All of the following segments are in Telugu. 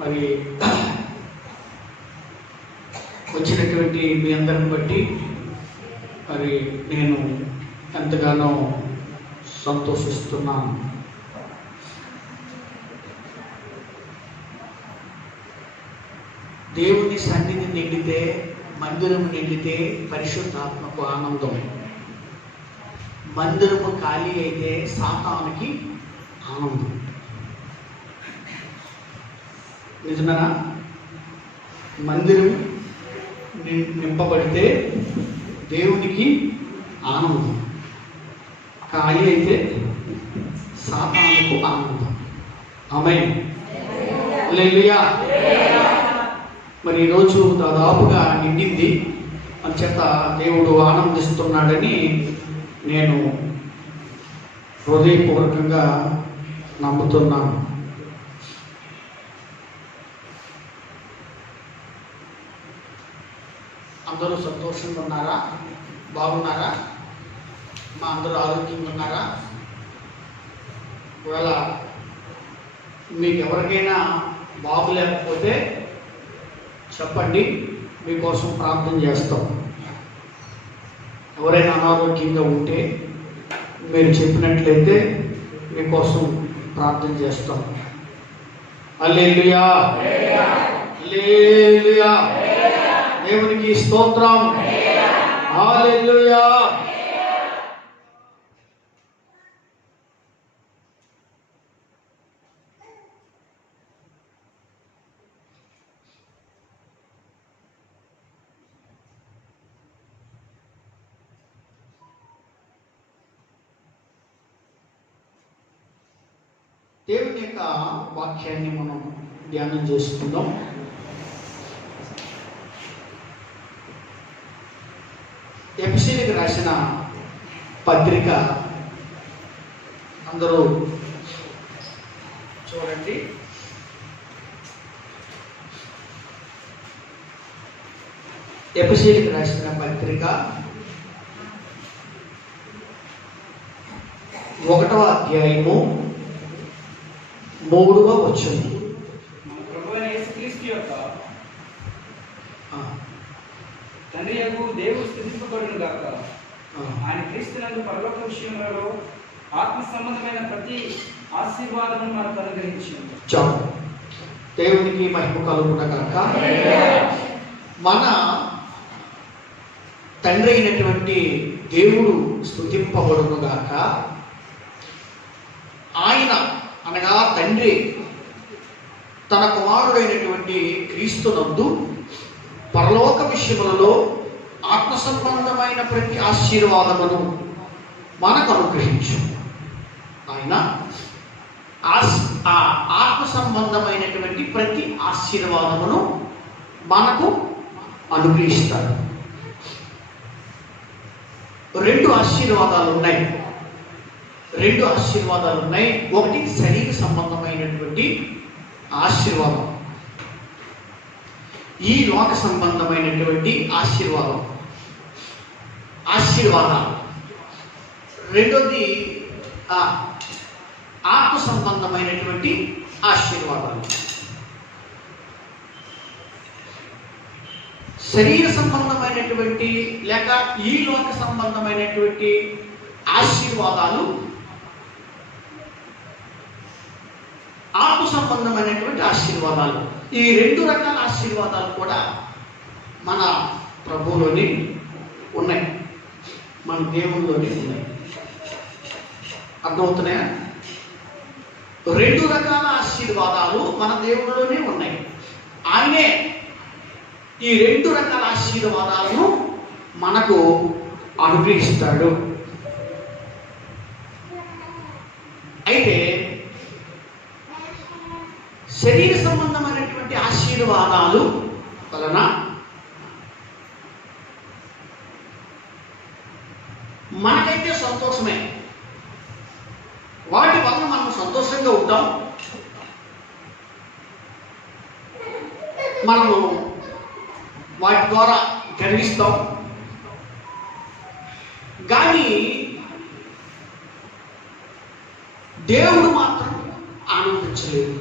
మరి వచ్చినటువంటి మీ అందరిని బట్టి మరి నేను ఎంతగానో సంతోషిస్తున్నాను. దేవుని సన్నిధి నిండితే, మందిరం నిండితే పరిశుద్ధాత్మకు ఆనందం. మందిరము ఖాళీ అయితే సాతానుకి ఆనందం. నిజమేనా? మందిరం నింపబడితే దేవునికి ఆనందం, ఖాళీ అయితే సాతానుకు ఆనందం. ఆమేన్. హల్లెలూయా. మరి ఈరోజు దాదాపుగా నిండింది, అంచేత దేవుడు ఆనందిస్తున్నాడని నేను హృదయపూర్వకంగా నమ్ముతున్నాను. అందరూ సంతోషంగా ఉన్నారా? బాగున్నారా? మా అందరూ ఆరోగ్యంగా ఉన్నారా? ఒకవేళ మీకు ఎవరికైనా బాగులేకపోతే చెప్పండి, మీకోసం ప్రార్థన చేస్తాం. ఎవరైనా అనారోగ్యంగా ఉంటే మీరు చెప్పినట్లయితే మీకోసం ప్రార్థన చేస్తాం. హల్లెలూయా, హల్లెలూయా, దేవునికి స్తోత్రం. హల్లెలూయా. దేవుని యొక్క వాక్యాన్ని మనం ధ్యానం చేసుకుందాం. ఎఫెసీయులకు రాసిన పత్రిక అందరూ చూడండి. ఎఫెసీయులకు రాసిన పత్రిక 1వ అధ్యాయము 3వ వచనం. మన ప్రభువైన యేసుక్రీస్తు యొక్క తండ్రి యగు దేవుడు స్తుతింపబడును గాక. ఆయన క్రీస్తునందు పరలోక విషయములలో ఆత్మ సంబంధమైన ప్రతి ఆశీర్వాదమును మనకు అనుగ్రహించింది. చాలు. దేవునికి మహిమ కలుగును గాక. మన తండ్రి అయినటువంటి దేవుడు స్తుతింపబడును గాక. ఆయన అనగా తండ్రి తన కుమారుడైనటువంటి క్రీస్తునందు పరలోక విషయములలో ఆత్మ సంబంధమైన ప్రతి ఆశీర్వాదమును మనకు అనుగ్రహించు. ఆయన ఆ ఆత్మ సంబంధమైనటువంటి ప్రతి ఆశీర్వాదమును మనకు అనుగ్రహిస్తాడు. 2 ఆశీర్వాదాలు ఉన్నాయి. 2 ఆశీర్వాదాలు ఉన్నాయి. ఒకటి శరీర సంబంధమైనటువంటి ఆశీర్వాదం, ఈ లోక సంబంధమైనటువంటి ఆశీర్వాదాలు. రెండోది ఆత్మ సంబంధమైనటువంటి ఆశీర్వాదాలు. శరీర సంబంధమైనటువంటి లేక ఈ లోక సంబంధమైనటువంటి ఆశీర్వాదాలు, ఆత్మ సంబంధమైనటువంటి ఆశీర్వాదాలు. ఈ 2 రకాల ఆశీర్వాదాలు కూడా మన ప్రభువులోనే ఉన్నాయి, మన దేవుళ్ళలోనే ఉన్నాయి. అర్థమవుతున్నాయా? 2 రకాల ఆశీర్వాదాలు మన దేవుళ్ళలోనే ఉన్నాయి. ఆయనే ఈ 2 రకాల ఆశీర్వాదాలను మనకు అనుగ్రహిస్తాడు. అయితే శరీర సంబంధమైనటువంటి ఆశీర్వాదాలు వలన మనకైతే సంతోషమే, వాటి వలన మనం సంతోషంగా ఉంటాం. మనము వాటి ద్వారా గర్విస్తాం. కానీ దేవుడు మాత్రం ఆనందించలేదు.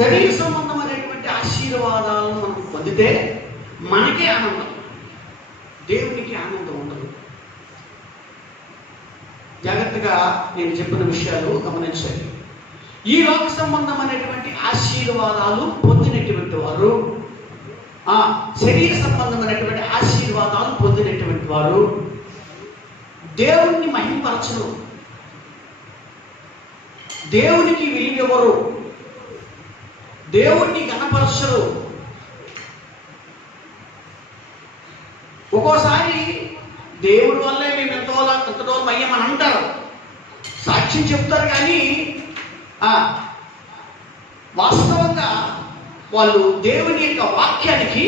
శరీర సంబంధమైనటువంటి ఆశీర్వాదాలను మనం పొందితే మనకే ఆనందం, దేవునికి ఆనందం ఉండదు. జాగ్రత్తగా నేను చెప్పిన విషయాలు గమనించండి. ఈ లోక సంబంధమైనటువంటి ఆశీర్వాదాలు పొందినటువంటి వారు, శరీర సంబంధమైనటువంటి ఆశీర్వాదాలు పొందినటువంటి వారు దేవుణ్ణి మహిమపరచరు, దేవునికి విలువెవరు, దేవుణ్ణి ఘనపరచరు. ఒక్కోసారి దేవుడి వల్లే మేము ఎంతోలో మయ్యమని అంటారు, సాక్ష్యం చెప్తారు, కానీ వాస్తవంగా వాళ్ళు దేవుని యొక్క వాక్యానికి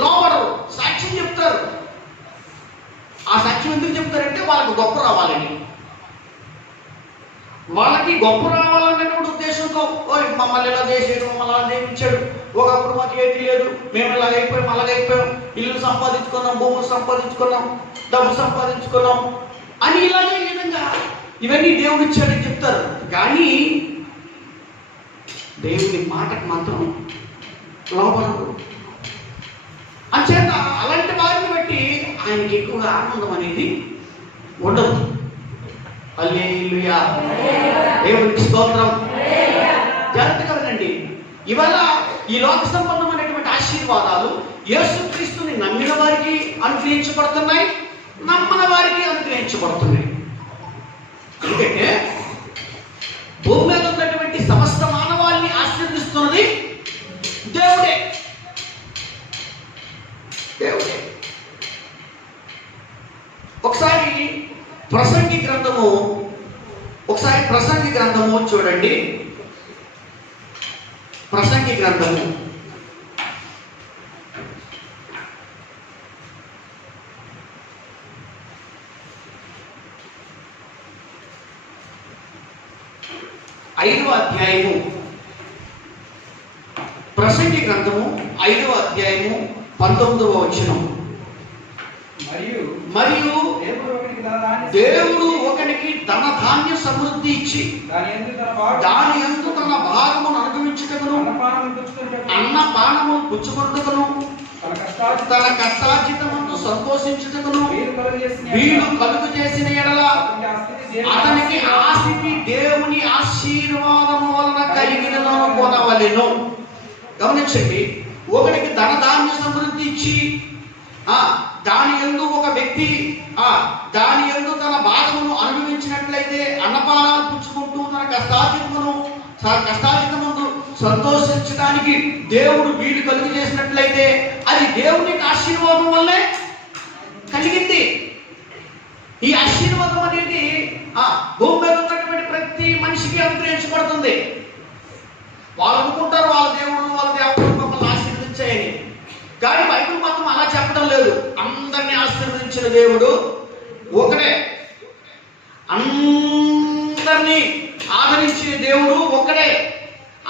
లోబడరు. సాక్ష్యం చెప్తారు. ఆ సాక్ష్యం ఎందుకు చెప్తారంటే వాళ్ళకి గొప్ప రావాలని, వాళ్ళకి గొప్ప రావాలనేటువంటి ఉద్దేశంతో మమ్మల్ని ఇలా చేసాడు, మమ్మల్ని అలా దేవించాడు, ఒకప్పుడు మాకు ఏది లేదు, మేము ఇలాగైపోయాం అలాగైపోయాం, ఇల్లు సంపాదించుకున్నాం, భూములు సంపాదించుకున్నాం, డబ్బు సంపాదించుకున్నాం అని ఇలాగే విధంగా ఇవన్నీ దేవుడు ఇచ్చాడని చెప్తారు. కానీ దేవుని మాటకు మాత్రం లోపడరు. అంచేత అలాంటి వారిని బట్టి ఆయనకి ఎక్కువగా ఆనందం అనేది ఉండదు. హల్లెలూయా, దేవునికి స్తోత్రం. జాగ్రత్తగా వినండి. ఇవాళ ఈ లోక సంబంధమైనటువంటి ఆశీర్వాదాలు యేసుక్రీస్తుని నమ్మిన వారికి అనుగ్రహించబడుతున్నాయి, నమ్మని వారికి అనుగ్రహించబడుతున్నాయి. ఎందుకంటే భూమి మీద ఉన్నటువంటి సమస్త మానవాళిని ఆశీర్వదిస్తున్నది దేవుడే. దేవుడే. ఒకసారి ప్రసంగి గ్రంథము చూడండి. ప్రసంగి గ్రంథము 5వ అధ్యాయము. ప్రసంగి గ్రంథము 5వ అధ్యాయము 19వ వచనం. మరియు దేవుడు ఒకనికి ధన ధాన్య సమృద్ధి ఇచ్చి దాని యందు తన భాగమును అనుభవించుటకును అన్నపానము పుచ్చుకొనుటకును తన కష్టార్జితమందు సంతోషించుటకును వీడు కలుగు చేసిన ఎడల అతనికి ఆ స్థితి దేవుని ఆశీర్వాదము వలన కలిగినను కొనవలెను. గమనించండి, ఒకరికి ధనధాన్య సమృద్ధి ఇచ్చి దాని యందు ఒక వ్యక్తి దాని యందు తన భాగమును అనుభవించినట్లయితే అన్నపానాలు పుచ్చుకుంటూ తన కష్టార్జితమందు సంతోషించడానికి దేవుడు వీడు కలుగు చేసినట్లయితే అది దేవుని ఆశీర్వాదం వల్లే కలిగింది. ఈ ఆశీర్వాదం అనేది భూమి మీద ఉన్నటువంటి ప్రతి మనిషికి అనుగ్రహించబడుతుంది. వాళ్ళు అనుకుంటారు వాళ్ళ దేవుడు మమ్మల్ని ఆశీర్వదించాయని, కానీ బైబిల్ మాత్రం అలా చెప్పడం లేదు. అందరినీ ఆశీర్వదించిన దేవుడు ఒకడే, అందరినీ ఆదరించిన దేవుడు ఒకడే,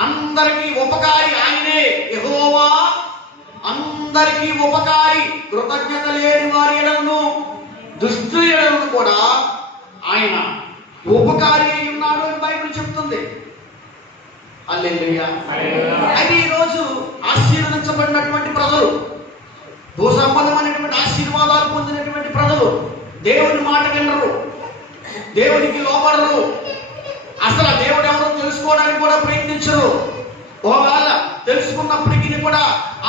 అందరికీ ఉపకారి ఆయనే యెహోవా. అందరికీ ఉపకారి, కృతజ్ఞత లేని వారి ఎడలను దుష్టుల ఎడలను కూడా ఆయన ఉపకారి అయి ఉన్నాడు అని బైబిల్ చెప్తుంది. హల్లెలూయా. అయితే ఈరోజు ఆశీర్వదించబడినటువంటి ప్రజలు, భూ సంబంధమైనటువంటి ఆశీర్వాదాలు పొందినటువంటి ప్రజలు దేవుని మాట వినరు, దేవునికి లోబడరు, అసలు దేవుడు ఎవరో తెలుసుకోవడానికి కూడా ప్రయత్నించరు. ఒకవేళ తెలుసుకున్నప్పటికీ కూడా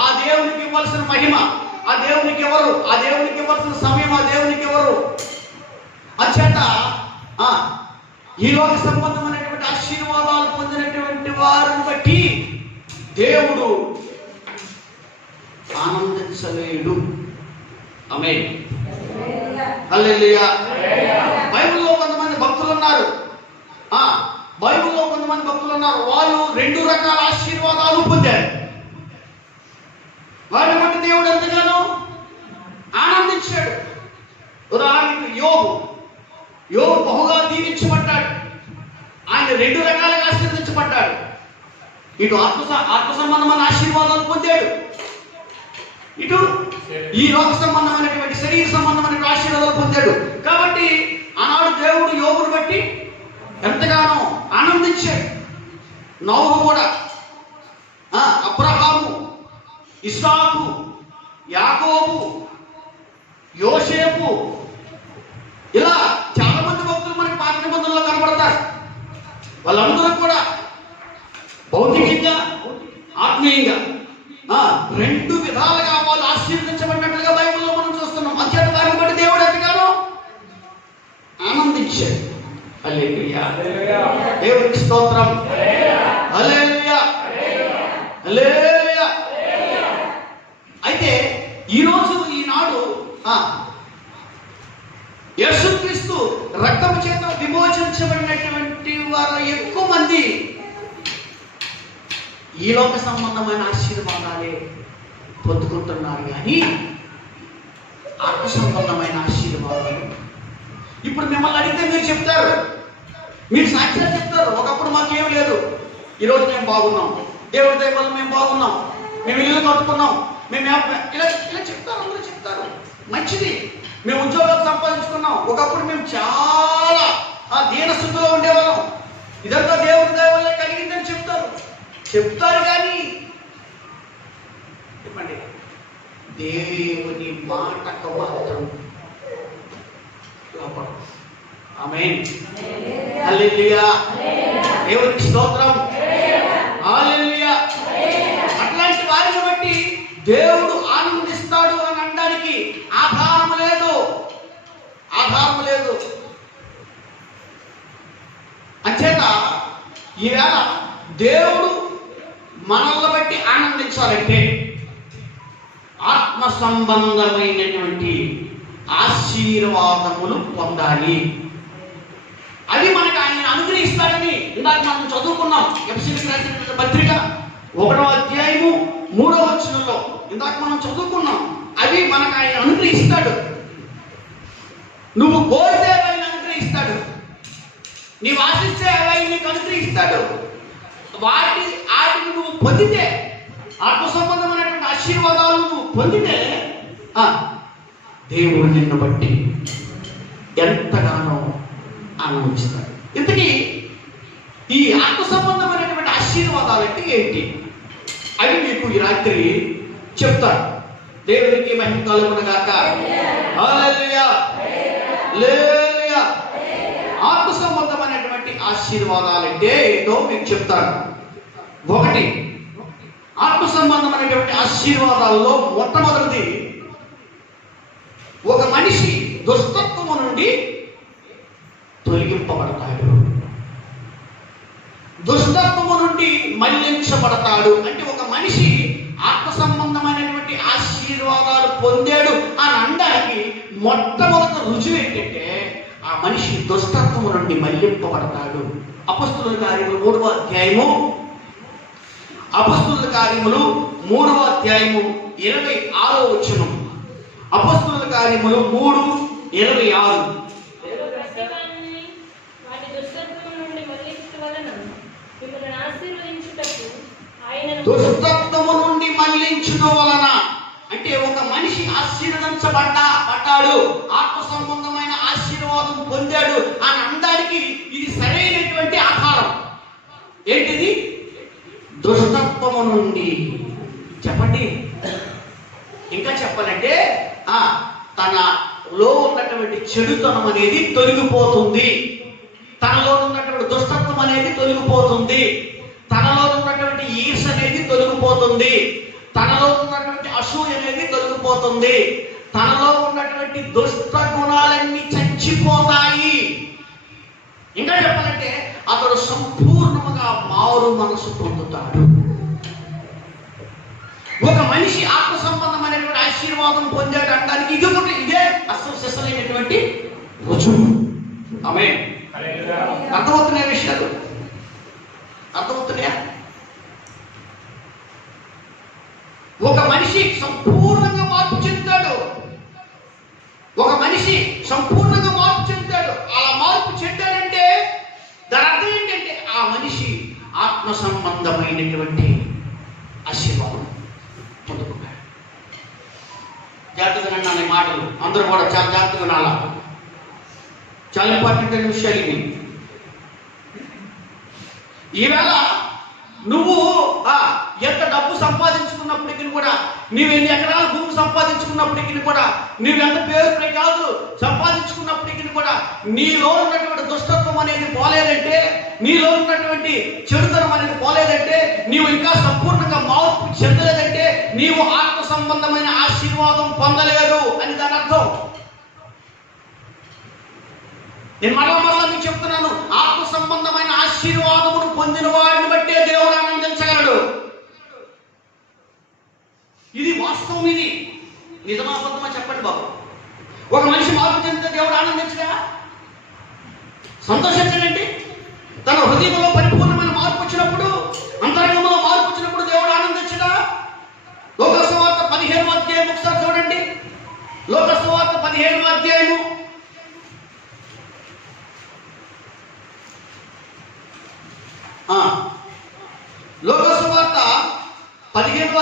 ఆ దేవునికి ఇవ్వాల్సిన మహిమ ఆ దేవునికి ఎవరు, ఆ దేవునికి ఇవ్వాల్సిన సమయం ఆ దేవునికి ఎవరు. అంచేత ఈ లోక సంబంధమైనటువంటి ఆశీర్వాదాలు పొందినటువంటి వారిని బట్టి దేవుడు ఆనందించలేడు. ఆమేన్. హల్లెలూయా. బైబిల్లో కొంతమంది భక్తులు ఉన్నారు, వాళ్ళు 2 రకాల ఆశీర్వాదాలు పొందారు. వారిని బట్టి దేవుడు ఎంతగానో ఆనందించాడు. ఉదాహరణకు యోబు బహుగా దీవించబడ్డాడు. ఆయన 2 రకాలుగా ఆశీర్వదించబడ్డాడు. ఇటు ఆత్మ సంబంధమైన ఆశీర్వాదాలు పొందాడు, ఇటు ఈ లోక సంబంధమైనటువంటి శరీర సంబంధమైన ఆశీర్వాదాలు పొందాడు. కాబట్టి ఆనాడు దేవుడు యోబును బట్టి ఎంతగానో ఆనందించాడు. నోహు కూడా ఇస్సాకు, యాకోబు, యోసేపు, ఇలా చాలా మంది భక్తులు మనకి పాత నిబంధనలో కనబడతారు. వాళ్ళందరూ కూడా భౌతికంగా, ఆత్మీయంగా రెండు విధాలుగా వాళ్ళు ఆశీర్వదించబడినట్లుగా బైబిల్లో మనం చూస్తున్నాం. అంచేత వారిని బట్టి దేవుడు ఎంతగానో ఆనందించాడు. హల్లెలూయా, దేవునికి స్తోత్రం. హల్లెలూయా, హల్లెలూయా. అయితే ఈనాడు యేసుక్రీస్తు రక్తము చేత విమోచించబడినటువంటి వారు ఎక్కువ మంది ఈ లోక సంబంధమైన ఆశీర్వాదాలే పొందుకుంటున్నారు, కానీ ఆత్మ సంబంధమైన ఆశీర్వాదాలు. ఇప్పుడు మిమ్మల్ని అడిగితే మీరు చెప్తారు, మీరు సాక్ష్యాలు చెప్తారు. ఒకప్పుడు మాకేం లేదు, ఈరోజు మేము బాగున్నాం, దేవుడి దయ వల్ల మేము బాగున్నాం, మేము ఇల్లు కట్టుకున్నాం, మేము ఇలా ఇలా చెప్తారు, అందరూ చెప్తారు. మంచిది. మేము ఉద్యోగాలు సంపాదించుకున్నాం, ఒకప్పుడు మేము చాలా దీనస్థితిలో ఉండేవాళ్ళం, ఇదంతా దేవుడి దయ వల్ల కలిగిందని చెప్తారు. కానీ చెప్పండి, దేవుని మాటకు మాత్రం లోపం. ఆమేన్, హల్లెలూయా, దేవునికి స్తోత్రం, హల్లెలూయా. అట్లాంటి వారిని బట్టి దేవుడు ఆనందిస్తాడు అని అనడానికి ఆధారం లేదు. అంచేత ఈవేళ దేవుడు మనల్ని బట్టి ఆనందించాలంటే ఆత్మ సంబంధమైనటువంటి ఆశీర్వాదములు పొందాలి. అది మనకు ఆయన అనుగ్రహిస్తాడని ఇందాక మనం చదువుకున్నాం. ఎఫెసీయులకు రాసిన పత్రిక 1వ అధ్యాయము 3వ వచనంలో ఇందాక మనం చదువుకున్నాం. అవి మనకు ఆయన అనుగ్రహిస్తాడు. నువ్వు కోరితే ఆయన అనుగ్రహిస్తాడు, నీవు ఆశిస్తే ఆయన నీకు అనుగ్రహిస్తాడు. వాటిని నువ్వు పొందితే, ఆత్మ సంబంధమైనటువంటి ఆశీర్వాదాలు నువ్వు పొందితే దేవుడు నిన్ను బట్టి ఎంతగానో ఆనందిస్తాడు. ఇంతకీ ఈ ఆత్మ సంబంధమైనటువంటి ఆశీర్వాదాలు అంటే ఏంటి? అవి మీకు ఈ రాత్రి చెప్తాను. దేవునికి మహిమ కలుగునుగాక. హల్లెలూయా, హల్లెలూయా. ఆత్మ సంబంధమైనటువంటి ఆశీర్వాదాలంటే ఏంటో మీకు చెప్తాను. ఒకటి, ఆత్మ సంబంధమైనటువంటి ఆశీర్వాదాల్లో మొట్టమొదటిది, ఒక మనిషి దుష్టత్వము నుండి తొలగింపబడతాడు, దుష్టత్వము నుండి మళ్లించబడతాడు. అంటే ఒక మనిషి ఆత్మ సంబంధమైనటువంటి ఆశీర్వాదాలు పొందాడు అని అనడానికి మొట్టమొదటి రుజువు ఏంటంటే ఆ మనిషి దుష్టత్వము నుండి మళ్లింపబడతాడు. అపొస్తలుల కార్యములు 3వ అధ్యాయము 26వ వచనం. అపొస్తలుల కార్యములు 3:26. దుష్టత్వము నుండి మళ్లించుట వలన అంటే ఒక మనిషి ఆశీర్వదించబడ్డాడు, ఆత్మ సంబంధమైన ఆశీర్వాదం పొందాడు అని అనడానికి ఇది సరైనటువంటి ఆధారం. ఏంటిది? దుష్టత్వము నుండి. చెప్పండి, ఇంకా చెప్పాలంటే తనలో ఉన్నటువంటి చెడుతనం అనేది తొలగిపోతుంది, తనలో ఉన్నటువంటి దుష్టత్వం అనేది తొలగిపోతుంది, తనలో ఉన్నటువంటి ఈర్ష అనేది తొలగిపోతుంది, తనలో ఉన్నటువంటి అసూయ అనేది తొలగిపోతుంది, తనలో ఉన్నటువంటి దుష్ట గుణాలన్నీ చచ్చిపోతాయి. ఇంకా చెప్పాలంటే అతడు సంపూర్ణముగా మారు మనసు పొందుతాడు. ఒక మనిషి ఆత్మ సంబంధమైనటువంటి ఆశీర్వాదం పొందాడు అనడానికి ఇదే అసలైనటువంటి రుజువు. ఆమేన్. అర్థమవుతున్నాయి విషయాలు? అర్థమవుతున్నాయా? ఒక మనిషి సంపూర్ణంగా మార్పు చెందుతాడు. ఒక మనిషి సంపూర్ణంగా మార్పు చెందుతాడు. అలా మార్పు చెందాడంటే దాని అర్థం ఏంటంటే ఆ మనిషి ఆత్మ సంబంధమైనటువంటి ఆశీర్వాదం పొందుకున్నాడు. జాగ్రత్తగా వినాలి మాటలు, అందరూ కూడా చాలా జాగ్రత్తగా వినాలా. చాలా ఇంపార్టెంట్ అయిన విషయాలు ఇవి. ఈవేళ నువ్వు ఎంత డబ్బు సంపాదించుకున్నా సంపాదించుకున్నప్పటికీ కూడా, నీవు ఎన్ని ఎకరాల భూమి సంపాదించుకున్నప్పటికీ కూడా, నీవు ఎంత పేరు ప్రఖ్యాతులు సంపాదించుకున్నప్పటికీ కూడా, నీలో ఉన్నటువంటి దుష్టత్వం అనేది పోలేదంటే, నీలో ఉన్నటువంటి చెడుతనం అనేది పోలేదంటే, నీవు ఇంకా సంపూర్ణంగా మార్పు చెందలేదంటే, నీవు ఆత్మ సంబంధమైన ఆశీర్వాదం పొందలేదు అని దాని అర్థం. నేను మరలా మీకు చెప్తున్నాను, ఆత్మ సంబంధమైన ఆశీర్వాదమును పొందిన వాడిని బట్టే దేవుడు ఆనందించగలడు. ఇది వాస్తవం. ఇది నిజమా అబద్ధమా చెప్పండి బాబు. ఒక మనిషి మార్పు చెందితే దేవుడు ఆనందించగా సంతోషించడండి. తన హృదయంలో పరిపూర్ణమైన మార్పు వచ్చినప్పుడు, అంతరంగంలో మార్పు వచ్చినప్పుడు దేవుడు ఆనందించగా. లోకాసు వార్త 15వ అధ్యాయం ఒకసారి చూడండి. లోకాసు వార్త 15వ అధ్యాయము లోకాసు వార్త 15వ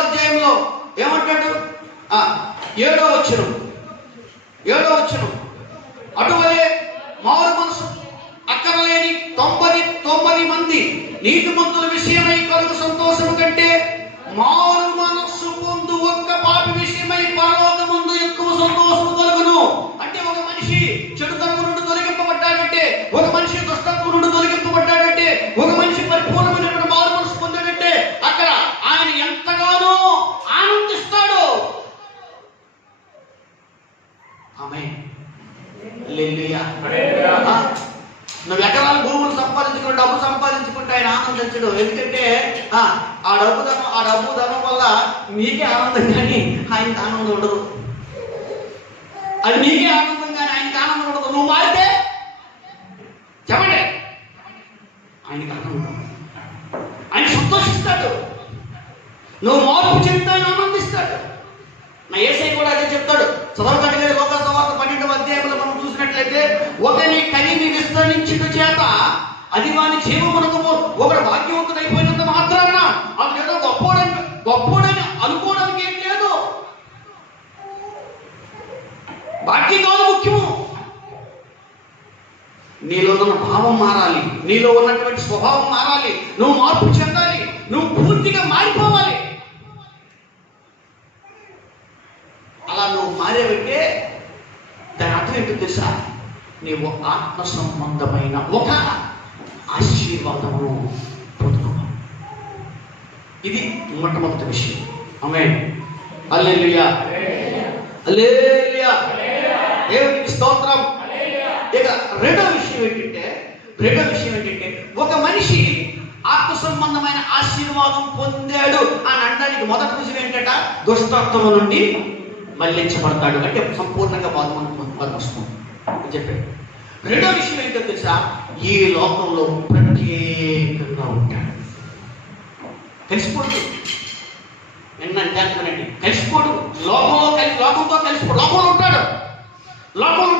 అధ్యాయంలో ఏమంటాడు? 7వ వచనం, అటువలే మారు మనసు అక్కరలేని 99 మంది నీతిమంతుల విషయమై కలుగు సంతోషము కంటే మారు మనస్సు పొందు ఒక్క పాపి విషయమై పరలోకమందు ఎక్కువ సంతోషము కలుగును. అంటే ఒక మనిషి చెడుతనము నుండి తొలగింపబడ్డాడంటే, ఒక మనిషి దుష్టత్వం నుండి తొలగింపబడ్డాడంటే, ఒక మనిషి పరిపూర్ణమైన మారు మనసు పొందాడంటే, అక్కడ ఆయన ఎంతగానో ఆనందిస్తాడు. ఆమేన్. హల్లెలూయా. నువ్వు ఎకరాల భూములు సంపాదించుకుని డబ్బు సంపాదించుకుంటే ఆయన ఆనందించడు. ఎందుకంటే ఆ డబ్బు ధనం వల్ల నీకే ఆనందం కానీ ఆయనకి ఆనందం ఉండదు. అది నీకే ఆనందం కానీ ఆయనకి ఆనందం ఉండదు. నువ్వు మారితే చెప్పండి, ఆయనకి ఆనందం, ఆయన సంతోషిస్తాడు. నువ్వు మార్పు చెందితే ఆయన ఆనందిస్తాడు. నా యేసయ్య కూడా అదే చెప్తాడు. చదవకండి గారి లోకాసు వార్త 12వ అధ్యాయంలో మనం చూసినట్లయితే, ఒకని కలిమి విస్తరించుట చేత అది వాని జీవమునకు ఒకడు భాగ్యవంతుడు అయిపోయినంత మాత్రాన అది ఏదో గొప్పోడని అనుకోవడానికి ఏం లేదు. భాగ్యం కాదు ముఖ్యము. నీలో ఉన్న భావం మారాలి, నీలో ఉన్నటువంటి స్వభావం మారాలి, నువ్వు మార్పు చెందాలి, నువ్వు పూర్తిగా మారిపోవాలి. అలా నువ్వు మారేవంటే దాని అర్థం ఏంటో తెలుసా? నీవు ఆత్మ సంబంధమైన ఒక ఆశీర్వాదము పొందుకోవాలి. ఇది మొట్టమొదటి విషయం. ఆమేన్. హల్లెలూయా. హల్లెలూయా. దేవునికి స్తోత్రం. ఇక రెండో విషయం ఏంటంటే ఒక మనిషి ఆత్మ సంబంధమైన ఆశీర్వాదం పొందాడు అని అనడానికి మొదటి విషయం ఏంటంటే, దుష్టత్వం నుండి మళ్ళించబడతాడు. అంటే సంపూర్ణంగా బాధపడుతుంది చెప్పాడు. రెండో విషయం ఏంటో తెలుసా? ఈ లోకంలో ప్రత్యేకంగా ఉంటాడు. కలిసిపోడు. నిన్నండి కలిసిపోడు. లోకంతో కలిసిపోడు. లోకంలో ఉంటాడు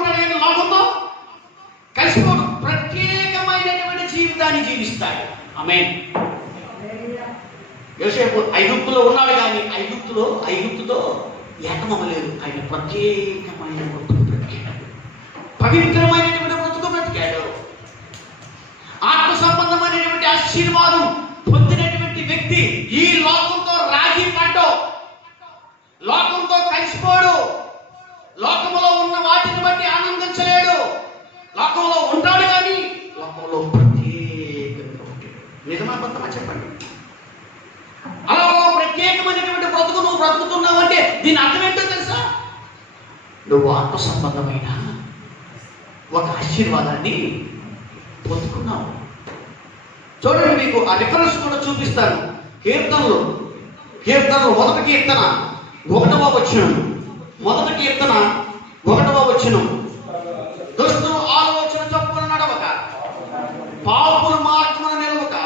కానీ లోకంతో కలిసిపోడు. ప్రత్యేకమైనటువంటి జీవితాన్ని జీవిస్తాడు. ఆమేన్. యోసేపు ఐగుప్తులో ఉన్నాడు కానీ ఐగుప్తుతో ఏకమవ్వలేదు. ఆయన ప్రత్యేకమైన బ్రతుకు బ్రతికాడు. పవిత్రమైనటువంటి బ్రతుకు బ్రతికాడు. ఆత్మ సంబంధమైనటువంటి ఆశీర్వాదం పొందినటువంటి వ్యక్తి ఈ లోకంతో రాజీ పడ్డు, లోకంతో కలిసిపోడు, లోకంలో ఉన్న వాటిని బట్టి ఆనందించలేడు. లోకంలో ఉంటాడు కానీ లోకంలో ప్రత్యేకంగా ఉంటాడు. నిజమా అబద్ధమా చెప్పండి. అలా ప్రత్యేకమైనటువంటి బ్రతుకు నువ్వు బ్రతుకుతున్నావు అంటే దీని అర్థం ఏంటో తెలుసా? నువ్వు ఆత్మ సంబంధమైన ఒక ఆశీర్వాదాన్ని పొందుకున్నావు. చూడండి, మీకు ఆ రిఫరెన్స్ కూడా చూపిస్తాను. కీర్తనలు మొదటి కీర్తన 1వ వచనం. మొదటి కీర్తన 1వ వచనం. దుష్టుల ఆలోచన చొప్పున నడవక, పాపుల మార్గమున నిలవక.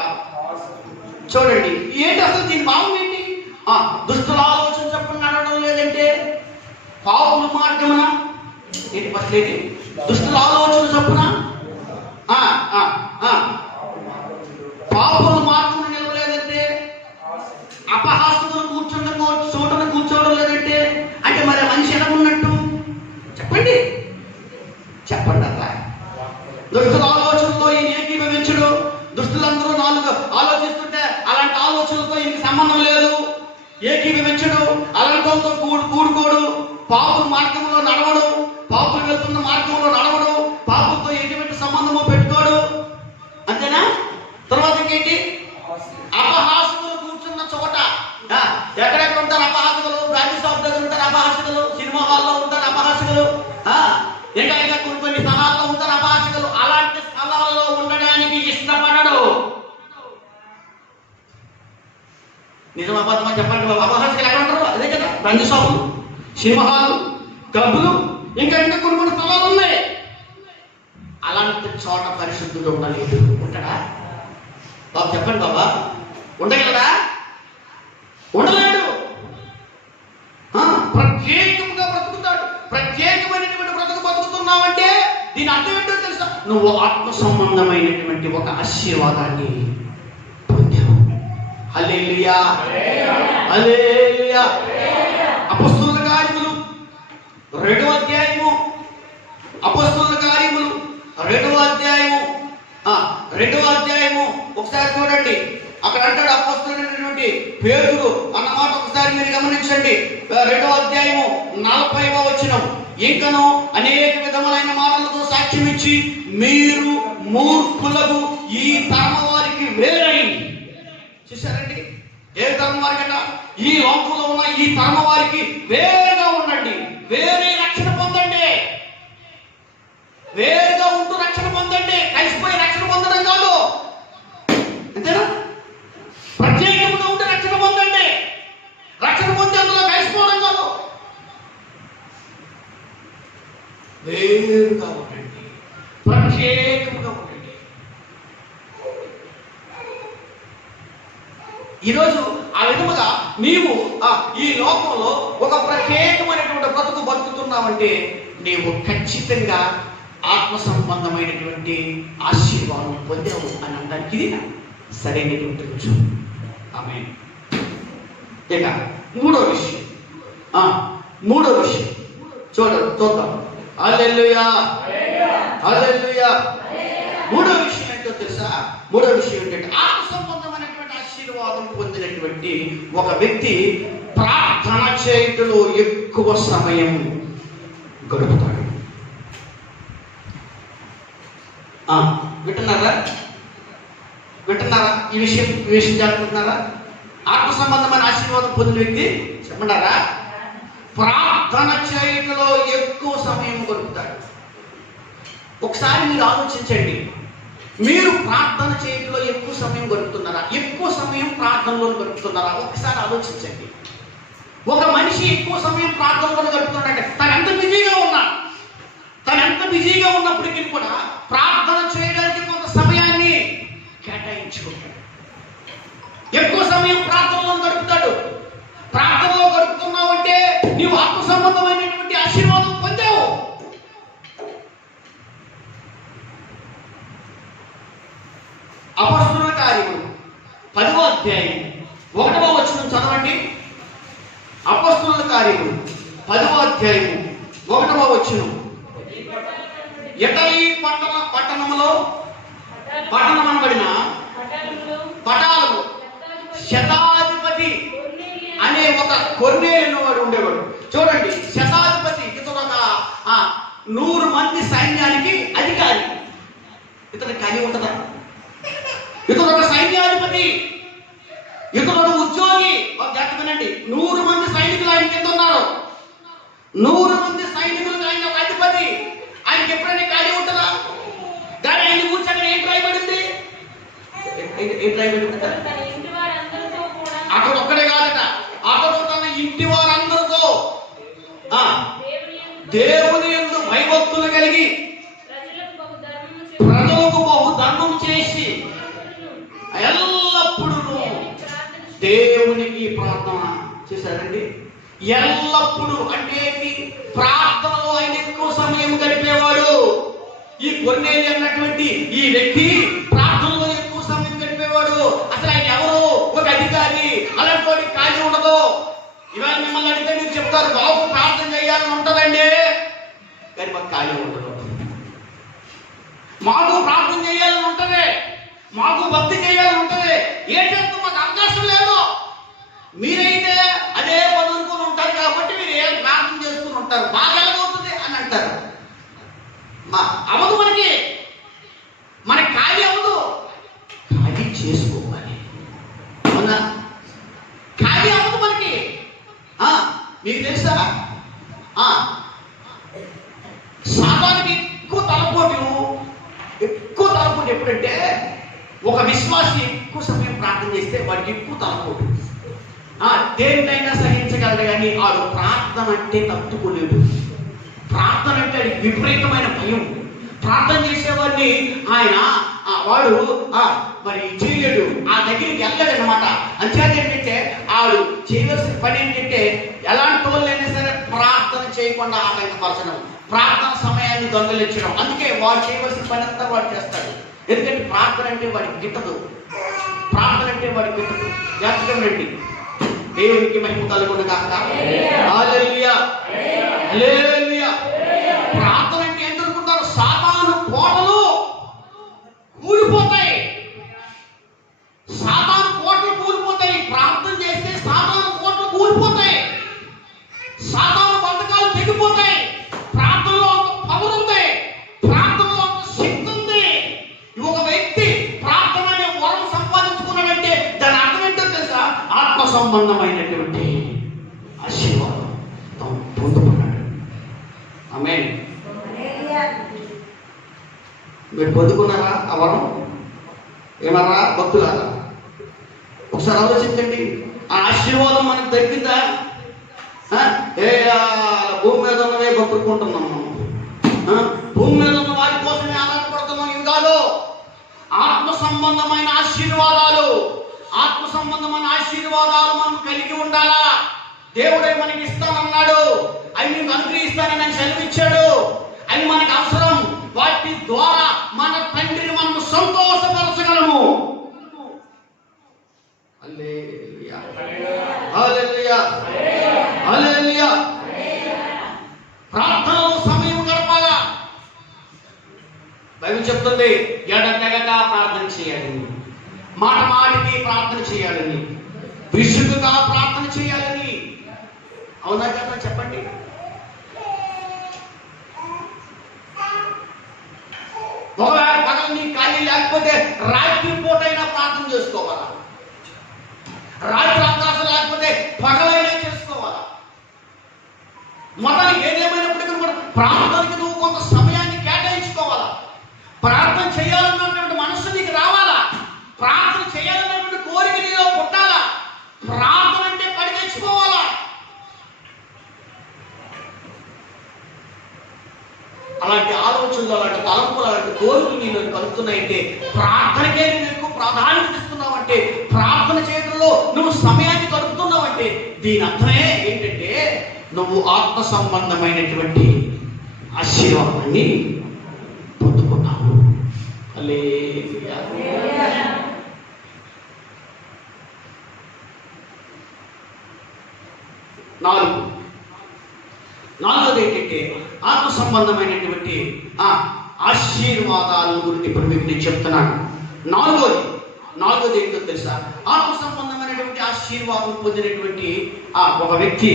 చూడండి, ఏంటి అసలు దీని భావం ఏంటి? దుష్టుల ఆలోచన చొప్పున నడవడం లేదంటే పాపుల మార్గమున ఏంటి? ఫస్ట్ ఏంటి? దుష్టుల ఆలోచన చొప్పున పాపుల మార్గమున నిలవలేదంటే, అపహాస్యులు కూర్చోవడం లేదంటే, అంటే మరి మనిషి ఎలా ఉన్నట్టు చెప్పండి అట్లా. దుష్టుల ఆలోచనతో ఈయన ఏకీభవించడు. దుష్టులందరూ 4 ఆలోచిస్తుంటే అలాంటి ఆలోచన అపస్తులతో ఇంక సంబంధం లేదు, ఏకీభవించడు, అలాంటితో కూడుకోడు, పాపుల మార్గంలో నడవడు, పాపులు వెళ్తున్న మార్గంలో నడవడు, పాపులతో ఎటువంటి సంబంధము పెట్టుకోడు. అంతేనా? తర్వాత ఇంకేంటి? అపహాసకులు కూర్చున్న చోట. ఎక్కడెక్కడ ఉంటారు అపహాసకులు? గాంధీ షాప్ దగ్గర ఉంటారు అపహాసకులు, సినిమా హాల్లో ఉంటారు అపహాసకులు, ఇంకా కొన్ని స్థలాల్లో ఉంటారు అపహాసకులు. అలాంటి స్థలాల్లో ఉండడానికి ఇష్టపడడు. నిజం అబద్ధమా చెప్పండి బాబు? అపహాసకులు ఎక్కడ ఉంటారు? అదే కదా, గాంధీ షాపులు, సినిమా హాల్, క్లబ్బులు, ఇంకా కొన్ని స్థలాలు ఉన్నాయి. అలాంటి చోట పరిశుద్ధుడు ఉండలేదు. ఉంటాడా బాబు? చెప్పండి బాబా, ఉండగలరా? ఉండలేడు. ప్రత్యేకంగా బ్రతుకుతాడు. ప్రత్యేకమైనటువంటి బ్రతుకు బతుకుతున్నావంటే దీని అర్థం ఏంటో తెలుసా? నువ్వు ఆత్మ సంబంధమైనటువంటి ఒక ఆశీర్వాదాన్ని పొందావు. హల్లెలూయా, హల్లెలూయా. అపొస్తలుల కార్యములు 2వ అధ్యాయము, అపొస్తలుల కార్యములు 2వ అధ్యాయము, 2వ అధ్యాయము ఒకసారి చూడండి. అక్కడ అంటాడు అపొస్తలుడైనటువంటి పేతురు అన్నమాట. ఒకసారి మీరు గమనించండి. 2వ అధ్యాయము 40వ వచనం. ఇంకను అనేక విధములైన మాటలతో సాక్ష్యం ఇచ్చి మీరు మూర్ఖులకు ఈ తరమ వారికి వేరై. చూసారండి? ఏ తరమ వారికట? ఈ లోకంలో ఉన్న ఈ తరమ వారికి వేరుగా ఉండండి. వేరే రక్షణ పొందండి. వేరుగా ఉంటూ రక్షణ పొందండి. కలిసిపోయి రక్షణ పొందడం కాదు. అంతేనా? ప్రత్యేకంగా ఉంటే రక్షణ పొందండి. రక్షణ పొంది అందులో కలిసిపోవడం కాదు. వేరుగా ఉండండి, ప్రత్యేకంగా ఉండండి. ఈరోజు ఆ విధముగా నీవు ఈ లోకంలో ఒక ప్రత్యేకమైనటువంటి బ్రతుకు బతుకుతున్నావంటే నీవు ఖచ్చితంగా ఆత్మ సంబంధమైనటువంటి ఆశీర్వాదం పొందావు అని అనడానికి ఇది సరైనటువంటి విషయం. ఆమేన్. ఇక మూడో విషయం చూద్దాం. హల్లెలూయా, హల్లెలూయా. మూడో విషయం ఏంటో తెలుసా? మూడో విషయం ఏంటంటే ఆత్మ సంబంధమైనటువంటి ఆశీర్వాదం పొందినటువంటి ఒక వ్యక్తి ప్రార్థన చేయటంలో ఎక్కువ సమయం గడుపుతాడు. వింటున్నారా? ఈ విషయం జరుగుతున్నారా? ఆత్మ సంబంధమైన ఆశీర్వాదం పొందిన వ్యక్తి చెప్పంటారా? ప్రార్థన చేయటంలో ఎక్కువ సమయం గడుపుతాడు. ఒకసారి మీరు ఆలోచించండి. మీరు ప్రార్థన చేయటంలో ఎక్కువ సమయం గడుపుతున్నారా? ఎక్కువ సమయం ప్రార్థనలో గడుపుతున్నారా? ఒకసారి ఆలోచించండి. ఒక మనిషి ఎక్కువ సమయం ప్రార్థనలో గడుపుతున్నాడంటే తను ఎంత బిజీగా ఉన్నప్పటికీ కూడా ప్రార్థన చేయడానికి కొంత సమయాన్ని కేటాయించుకుంటాడు. ఎక్కువ సమయం ప్రార్థనలో గడుపుతాడు. ప్రార్థనలో గడుపుతున్నావంటే నీవు ఆత్మ సంబంధమైనటువంటి ఆశీర్వాదం పొందావు. అపొస్తలుల కార్యములు 10వ అధ్యాయం 1వ వచనం చదవండి. అపొస్తలుల కార్యములు 10వ అధ్యాయం 1వ వచనం. ఇటలీ పట్టణంలో పట్టణమనబడిన పటాలు శతాధిపతి అనే ఒక కొర్నేలు వాడు ఉండేవాడు. చూడండి, శతాధిపతి ఇతను ఒక 100 మంది సైన్యానికి అధికారి. ఇతను కలిగి ఉంటుందా? ఇతను ఒక సైన్యాధిపతి, ఇతను ఒక ఉద్యోగి. ఒక జాగ్రత్త వినండి. 100 మంది సైనికులు ఆయన కింద ఉన్నారు. 100 మంది సైనికులు ఆయన ఒక అధిపతి. ఆయనకి ఎప్పుడైనా ఖాళీ ఉంటుందా? కానీ ఆయన కూర్చొని ఏం రాయబడింది? అక్కడ ఒక్కడే కాదట, అక్కడ తన ఇంటి వారందరితో దేవుని యందు భయభక్తులు కలిగి ప్రజలకు బహు ధర్మం చేసి ఎల్లప్పుడూ దేవునికి ప్రార్థన చేశారండి. ఎల్లప్పుడూ అంటే ప్రార్థనలో ఆయన ఎక్కువ సమయం గడిపేవాడు. ఈ కొర్నేలి అన్నటువంటి ఈ వ్యక్తి ప్రార్థనలో ఎక్కువ సమయం గడిపేవాడు. అసలు ఆయన ఎవరు? ఒక అధికారి. అలాంటి వాడికి ఖాళీ ఉండదు. ఇవాళ మిమ్మల్ని అడిగితే మీరు చెప్తారు, బాబు ప్రార్థన చేయాలని ఉంటుందండి, కానీ మాకు ఖాళీ ఉండదు. మాకు ప్రార్థన చేయాలని ఉంటుంది, మాకు భక్తి చేయాలని ఉంటుంది. ఏ చేస్తాం? మాకు అవకాశం లేదు. చేసుకోవాలి. అవునా? ఖాళీ అవ్వదు మనకి. మీకు తెలుసా సాతానికి ఎక్కువ తలపోటు ఎప్పుడంటే ఒక విశ్వాసి ఎక్కువ సమయం ప్రార్థన చేస్తే వాడికి ఎక్కువ తలపోటు. దేనినైనా సహించగలడు కానీ వాడు ప్రార్థన అంటే తట్టుకోలేడు. ప్రార్థన అంటే అది విపరీతమైన భయం. ప్రార్థన చేసేవాడిని వాడు మరి చేయలేడు, ఆ దగ్గరికి వెళ్ళాడు అనమాట. అంచేత ఏంటంటే ఆడు చేయవలసిన పని ఏంటంటే ఎలాంటి వాళ్ళైనా సరే ప్రార్థన చేయకుండా ఆటంకపరచడం, ప్రార్థన సమయాన్ని దొంగలించడం. అందుకే వాడు చేయవలసిన పని అంతా వాడు చేస్తాడు. ఎందుకంటే ప్రార్థన అంటే వాడికి గిట్టదు. జాగ్రత్తగా రండి. దేవునికి మహిమ కలుగును గాక. హల్లెలూయా, హల్లెలూయా. ప్రార్థన అంటే ఏం జరుగుతుంటారు? సాతాను కోటలు కూలిపోతాయి. ప్రార్థన చేస్తే సాతాను కోటలు కూలిపోతాయి. సాతాను బంధకాలు తెగిపోతాయి. ప్రార్థనలో అంత పవర్ ఉంది, ప్రార్థనలో అంత శక్తి ఉంది. ఒక వ్యక్తి ప్రార్థన అనే వరం సంపాదించుకున్నాడంటే దాని అర్థం ఏంటో తెలుసా? ఆత్మ సంబంధమైనటువంటి ఆశీర్వాదం పొందుకున్నాడు. ఆమేన్. మీరు పొందుకున్నారా ఆ వరం? ఏమన్నా భక్తులారా, ఒకసారి ఆలోచించండి. ఆ ఆశీర్వాదం మనకు దక్కిందా? భూమి మీద ఉన్నవే బతుకుంటున్నాం మనం. భూమి మీద ఉన్న వారి కోసమే ఆధారపడుతున్నాం. ఇవి కాదు, ఆత్మ సంబంధమైన ఆశీర్వాదాలు మనం కలిగి ఉండాలా. దేవుడే మనకి ఇస్తానన్నాడు, అవి మీకు అనుగ్రహిస్తానని ఆయన సెలవిచ్చాడు. అవి మనకు అవసరం. వాటి ద్వారా మన తండ్రిని మనం సంతోషపరచగలము. హల్లెలూయా, హల్లెలూయా, హల్లెలూయా. ప్రార్థనలో సమయం గడపాలా. బైబిల్ చెప్తుంది ఎడతెగక ప్రార్థన చేయాలని, మాటికి ప్రార్థన చేయాలని, విసుగుగా ప్రార్థన చేయాలని. అవునా కదా? చెప్పండి. ఒకవేళ పగలు నీ ఖాళీ లేకపోతే రాత్రి పూటైనా ప్రార్థన చేసుకోవాలా. రాత్రి అవకాశం లేకపోతే పగలైనా చేసుకోవాలా. మొదటి ఏదేమైనప్పటికీ కూడా ప్రార్థనకి నువ్వు కొంత సమయాన్ని కేటాయించుకోవాలా. ప్రార్థన చేయాలన్నటువంటి మనసు నీకు రావాలా. ప్రార్థన చేయాలన్నటువంటి కోరిక నీలో పుట్టాలా. ప్రార్థన అంటే పడి తెచ్చుకోవాలా. అలాంటి ఆలోచనలు, అలాంటి తలంపులు, అలాంటి కోరికలు నీలో కలుగుతున్నాయంటే ప్రార్థనకే నేను ఎక్కువ ప్రాధాన్యత ఇస్తున్నావంటే, ప్రార్థన చేయడంలో నువ్వు సమయాన్ని గడుపుతున్నావంటే దీని అర్థమే ఏంటంటే నువ్వు ఆత్మ సంబంధమైనటువంటి ఆశీర్వాదాన్ని పొందుకున్నావు. హల్లెలూయా. నాలుగోది ఏంటంటే ఆత్మ సంబంధమైనటువంటి ఆశీర్వాదాల గురించి ఇప్పుడు మీకు నేను చెప్తున్నాను. నాలుగోది ఏంటో తెలుసా? ఆత్మ సంబంధమైనటువంటి ఆశీర్వాదం పొందినటువంటి ఒక వ్యక్తి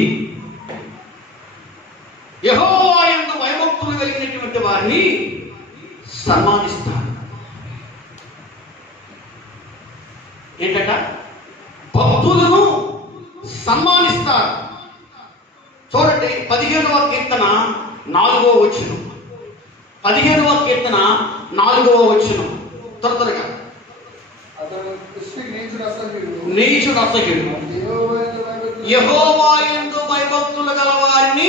యెహోవా యందు భయభక్తులు కలిగినటువంటి వారిని సన్మానిస్తాడు. ఏంటట? భక్తులను సన్మానిస్తాడు. చూడండి 15వ కీర్తన 4వ వచనం. 15వ కీర్తన 4వ వచనం. త్వరగా. నీచుడు అసహ్యుడు, యెహోవా యందు భయభక్తులు గల వారిని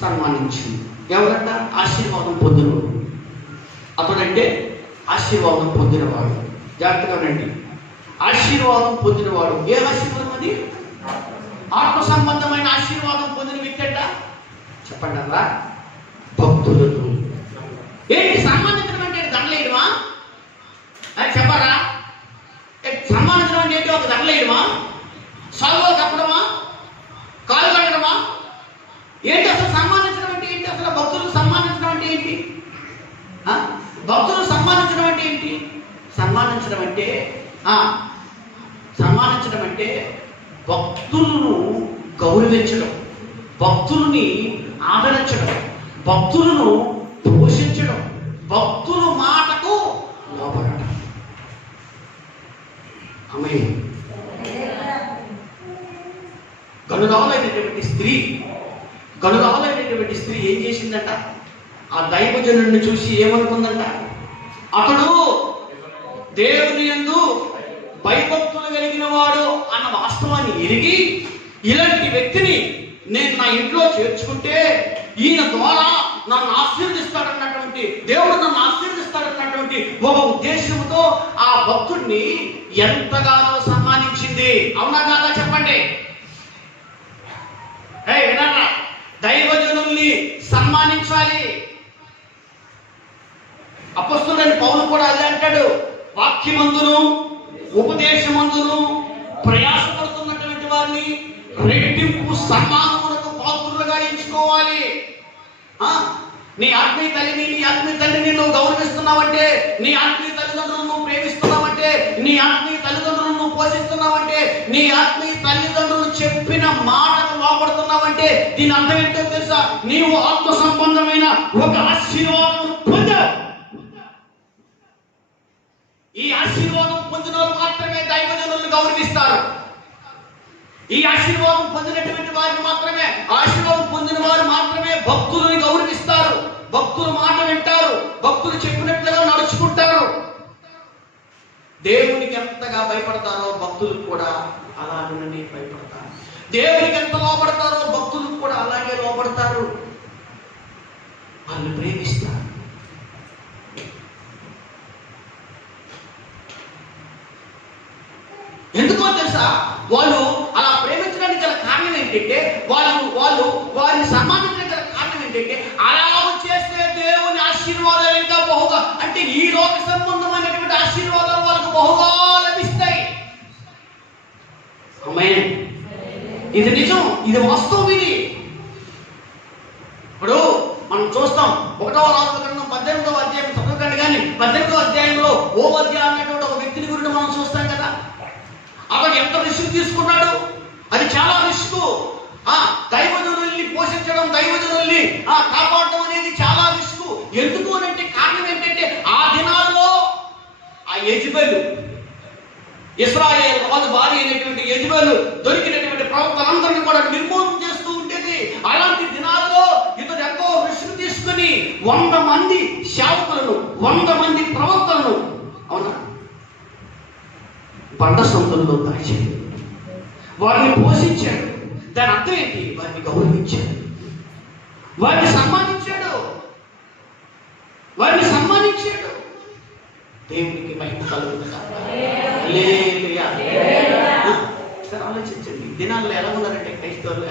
సన్మానించింది. ఎవరంట? ఆశీర్వాదం పొందినవాడు. అతడంటే ఆశీర్వాదం పొందినవాడు. జాగ్రత్తగా రండి. ఆశీర్వాదం పొందినవాడు. ఏ ఆశీర్వాదం అది? ఆత్మ సంబంధమైన ఆశీర్వాదం పొందిన వ్యక్తి అంట. చెప్పండి అలా. భక్తులను ఏంటి సన్మానించడం అంటే? దండలేయడమా? చెప్పారా? సన్మానించడం అంటే ఏంటి? ఒక దండలేయడమా? సాల్వా కప్పడమా? కాలు కట్టడమా? ఏంటి అసలు సన్మానించడం అంటే ఏంటి? అసలు భక్తులు సన్మానించడం అంటే ఏంటి? భక్తులు సన్మానించడం అంటే ఏంటి? సన్మానించడం అంటే భక్తులను గౌరవించడం, భక్తులని ఆదరించడం, భక్తులను పోషించడం, భక్తుల మాటకు లోబడటం. ఆమె గనురాలైనటువంటి స్త్రీ ఏం చేసిందంట? ఆ దైవజనుడిని చూసి ఏమనుకుందంట? అతడు దేవుని యందు భయభక్తులు కలిగిన వాడు అన్న వాస్తవాన్ని ఎరిగి, ఇలాంటి వ్యక్తిని నేను నా ఇంట్లో చేర్చుకుంటే ఈయన ద్వారా నన్ను ఆశీర్వదిస్తాడన్నటువంటి, దేవుడు నన్ను ఆశీర్వదిస్తాడన్నటువంటి ఒక ఉద్దేశంతో ఆ భక్తుడిని ఎంతగానో సన్మానించింది. అవునా కాదా చెప్పండి? వినారా? దైవజనుల్ని సన్మానించాలి. అపొస్తలుడైన పౌలు కూడా అదే అంటాడు, వాక్యమందును ఉపదేశమందును ప్రయాసపడుతున్నటువంటి వారిని రెట్టింపు సన్మానములకు పాత్రులుగా ఎంచుకోవాలి. నీ ఆత్మీయ తల్లిని నువ్వు గౌరవిస్తున్నావంటే, నీ ఆత్మీయ తల్లిదండ్రులను నువ్వు ప్రేమిస్తున్నావంటే, నీ ఆత్మీయ తల్లిదండ్రులను నువ్వు పోషిస్తున్నావంటే, నీ ఆత్మీయ తల్లిదండ్రులు చెప్పిన మాటకు లోపడుతున్నావంటే దీని అర్థం ఏంటో తెలుసా? నీవు ఆత్మ సంబంధమైన ఒక ఆశీర్వాదం పొందావు. ఈ ఆశీర్వాదం పొందిన వారు మాత్రమే దైవజనులను గౌరవిస్తారు. ఈ ఆశీర్వాదం పొందినటువంటి వారిని మాత్రమే, ఆశీర్వాదం పొందిన వారు మాత్రమే భక్తులను గౌరవిస్తారు. భక్తుల మాట వింటారు, భక్తులు చెప్పినట్లుగా నడుచుకుంటారు. దేవునికి ఎంతగా భయపడతారో భక్తులకు కూడా అలాగే భయపడతారు. దేవునికి ఎంత లోపడతారో భక్తులకు కూడా అలాగే లోపడతారు. వాళ్ళు ప్రేమిస్తారు. ఎందుకో తెలుసా? వాళ్ళు అలా ప్రేమించడానికి గల కారణం ఏంటంటే, వాళ్ళు వారిని సన్మానించడానికి గల కారణం ఏంటంటే, అలా చేస్తే దేవుని ఆశీర్వాదాలు ఇంకా బహుగా, అంటే ఈ లోక సంబంధమైనటువంటి ఆశీర్వాదాలు వాళ్ళకు బహుగా లభిస్తాయి. ఆమేన్. ఇది నిజం, ఇది వాస్తవం. ఇది ఇప్పుడు మనం చూస్తాం, 1వ రాజుల 18వ అధ్యాయం చదవకండి, కానీ 18వ అధ్యాయంలో ఓబద్యా అన్నటువంటి ఒక వ్యక్తిని గురించి మనం చూస్తాం కదా. అతను ఎంత రిస్క్ తీసుకున్నాడు? అది చాలా రిస్క్. దైవజనుల్ని పోషించడం, దైవజనుల్ని కాపాడడం అనేది చాలా రిస్క్. ఎందుకు అంటే కారణం ఏంటంటే, ఆ దినాల్లో ఆ యెజబెలు, ఇశ్రాయేలు రాజు భార్య అయినటువంటి యెజబెలు దొరికినటువంటి ప్రవక్తలందరినీ కూడా నిర్మూలన చేస్తూ ఉండేది. అలాంటి దినాల్లో ఇతడు ఎంతో రిస్క్ తీసుకుని 100 మంది సేవకులను, 100 మంది ప్రవక్తలను, అవునా, బండ సందుల్లో దాచాడు. వారిని పోషించాడు. దాని అర్థం ఏంటి? వారిని గౌరవించాడు, వారిని సన్మానించాడు. దేవునికి మహిమ కలుగుతుంది. హల్లెలూయా. సరే ఆలోచించండి, దినాల్లో ఎలా ఉన్నారంటే క్రైస్తవులు,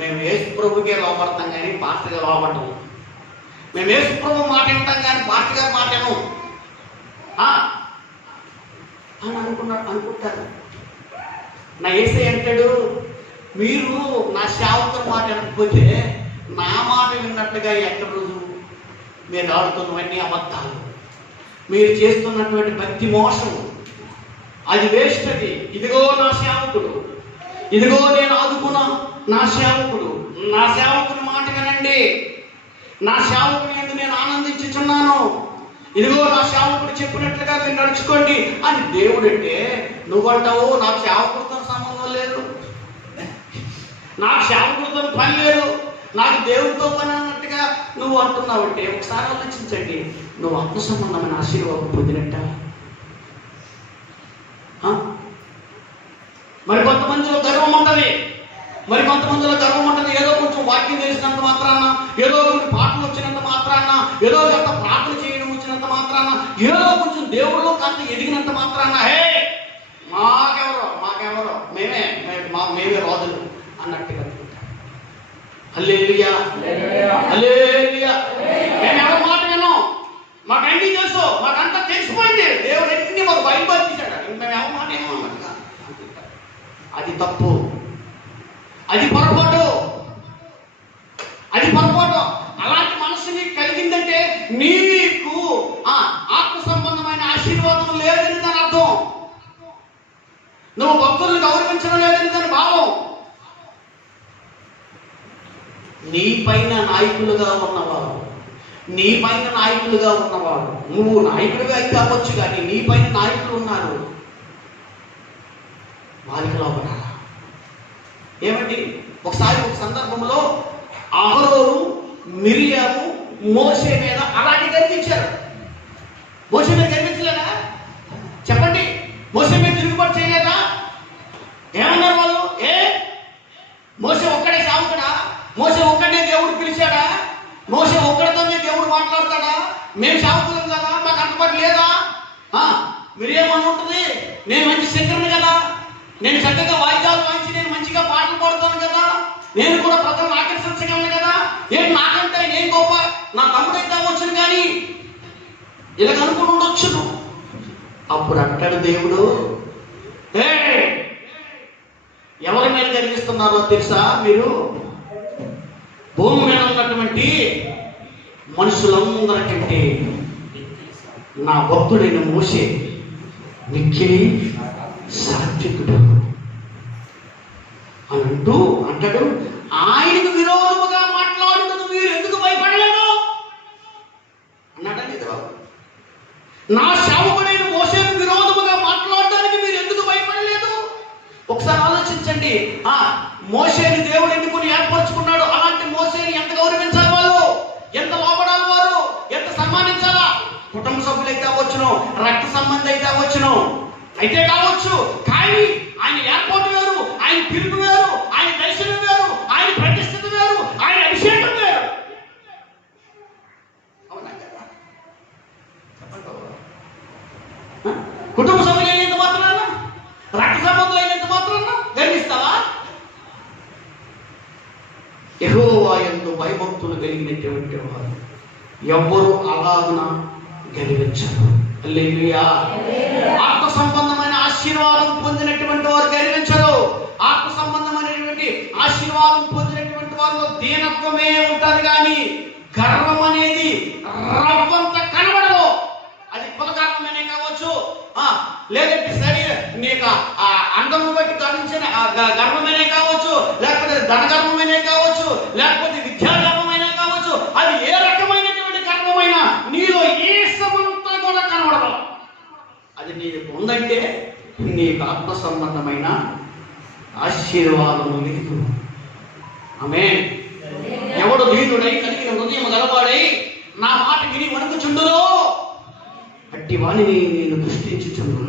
మేము యేసు ప్రభుకే లోపడతాం కానీ పాస్టర్ గారు లోపడటం, మేము యేసు ప్రభు మాట వింటాం కానీ పాస్టర్ గారి మాట ఏమో అని అనుకుంటారు. నా యేసయ్య అంటాడు, మీరు నా సేవకుని మాట వినకపోతే నా మాట విన్నట్టుగా ఎక్కడ రోజు మీరు ఆడుతున్నవన్నీ అబద్ధాలు, మీరు చేస్తున్నటువంటి భక్తి మోసం, అది వేస్ట్. అది ఇదిగో నా సేవకుడు, ఇదిగో నేను ఆదుకున్నా నా సేవకుడు, నా సేవకుని మాట వినండి, నా సేవకుని యందు నేను ఆనందించుచున్నాను, ఇదిగో నా సేవకుడు చెప్పినట్లుగా మీరు నడుచుకోండి అని దేవుడు అంటే, నువ్వంటావు నాకు సేవకుడితో సంబంధం లేదు, నాకు సేవకుడితో పని లేదు, నాకు దేవుడితో పని అన్నట్టుగా నువ్వు అంటున్నావు అంటే ఒకసారి ఆలోచించండి, నువ్వు ఆత్మ సంబంధమైన ఆశీర్వాదం పొందినట్ట? మరి కొంతమందిలో గర్వం ఉంటుంది, ఏదో కొంచెం వాక్యం తెలిసినంత మాత్రాన, ఏదో కొన్ని పాటలు వచ్చినంత మాత్రాన, ఏదో కొంత ప్రార్థన చేయడం వచ్చినంత మాత్రాన, ఏదో కొంచెం దేవుళ్ళు కాస్త ఎదిగినంత మాత్రాన, హే మాకెవరో మేమే రాజులు అన్నట్టుగా. హల్లెలూయా, హల్లెలూయా. మేము ఎవరి మాట విన్నాం, మాకు అన్ని తెలుసు, మాకంతా తెలిసిపోయింది, దేవుడు అన్ని మాకు బయలుపరిచాడు, మేము ఎవరి మాట ఏమో అన్నట్టుగా. అది తప్పు, అది పొరపాటు. అలాంటి మనసుని కలిగిందంటే నీకు ఆత్మ సంబంధమైన ఆశీర్వాదం లేదని దాని అర్థం. నువ్వు భక్తులను గౌరవించడం లేదని దాని భావం. నీ పైన నాయకులుగా ఉన్నవారు, నువ్వు నాయకుడిగా అయితే అవ్వచ్చు, కానీ నీ పైన నాయకులు ఉన్నారు. వారికి లోబడాలి. ఏమండి, ఒకసారి ఒక సందర్భంలో అహరోను, మిరియాము మోషే మీద అలాంటి గర్వించారు. మోషే మీద గర్వించలేదా? చెప్పండి. మోషే మీద తిరుగుబాటు చేయలేదా? ఏమన్నారు వాళ్ళు? మోషే ఒక్కడే సాగుతాడా? మోషే ఒక్కడే దేవుడు పిలిచాడా? మోషే ఒక్కడితోనే దేవుడు మాట్లాడతాడా? మేము సాగుతున్నాం కదా, మాకు అంతపాటు లేదా? మిరియాము ఉంటుంది, నేను మంచి సింగర్ని కదా, నేను చక్కగా వాయిద్యాలు వాయించి నేను మంచిగా పాటలు పాడుతాను కదా, నేను కూడా ప్రజలను ఆకర్షించగలను కదా, ఏంటి నాకంటే నేను గొప్ప, నా తమ్ముడైతే వచ్చును కానీ ఇలాగ అనుకుని ఉండొచ్చును. అప్పుడు అంటాడు దేవుడు, ఎవరి మీద గర్విస్తున్నారో తెలుసా? మీరు భూమి మీద ఉన్నటువంటి మనుషులందరికంటే నా భక్తుడైన మోషే మిక్కిలి సాత్వికుడు అని అంటాడు. ఆయనకు విరోధముగా మాట్లాడుతున్న మీరు ఎందుకు భయపడలేదు అన్నాడండి బాబు. నా సేవకుడైన మోషేకు విరోధముగా మాట్లాడడానికి మీరు ఎందుకు భయపడలేదు? ఒకసారి ఆలోచించండి. మోషేని దేవుడు ఎన్నుకుని ఏర్పరచుకున్నాడు. అలాంటి మోషేని ఎంత గౌరవించాలి వాళ్ళు, ఎంత లోపడాలి వారు, ఎంత సన్మానించాలా? కుటుంబ సభ్యులైతే అవ్వచ్చును, రక్త సంబంధి అయితే అవ్వచ్చును, అయితే కావచ్చు. కానీ ఆయన ఏర్పాటు వేరు, ఆయన పిలుపు వేరు, ఆయన దర్శనం వేరు, ఆయన ప్రతిష్ఠిత వేరు, ఆయన అభిషేకం వేరు. అవునా కదా? కుటుంబ సభ్యులు అయినంత మాత్రాన, రక్త సంబంధులు అయినంత మాత్రాన గర్విస్తావా? యెహోవా యందు భయభక్తులు కలిగినటువంటి వారు ఎవ్వరూ అలాగున గర్వించరు. హల్లెలూయా. ఆత్మ సంబంధమైన ఆశీర్వాదం పొందినటువంటి వారు గర్వించరు. ఆత్మ సంబంధమైనటువంటి ఆశీర్వాదం పొందినటువంటి వారిలో దీనత్వమే ఉంటుంది, కానీ గర్వం అనేది రవ్వంత కనబడదు. అది కులగర్వమనే కావచ్చు, లేదంటే శరీర నీకు అందము బట్టి గర్వించిన గర్వమనే కావచ్చు, లేకపోతే ధనగర్వమనే కావచ్చు, లేకపోతే విద్యాగర్వమైనా కావచ్చు. అది ఏ రకమైనటువంటి గర్వమైనా నీలో ఏ సమంతా కూడా కనబడదు. అది నీకు ఉందంటే నీకు ఆత్మ సంబంధమైన ఆశీర్వాదం లేదు. ఆమేన్. ఎవడు దీనుడై కలిగిన హృదయం గలవాడై నా మాట విని వణుకుచుండునో అట్టి వాణిని నేను దృష్టించుచున్నాను.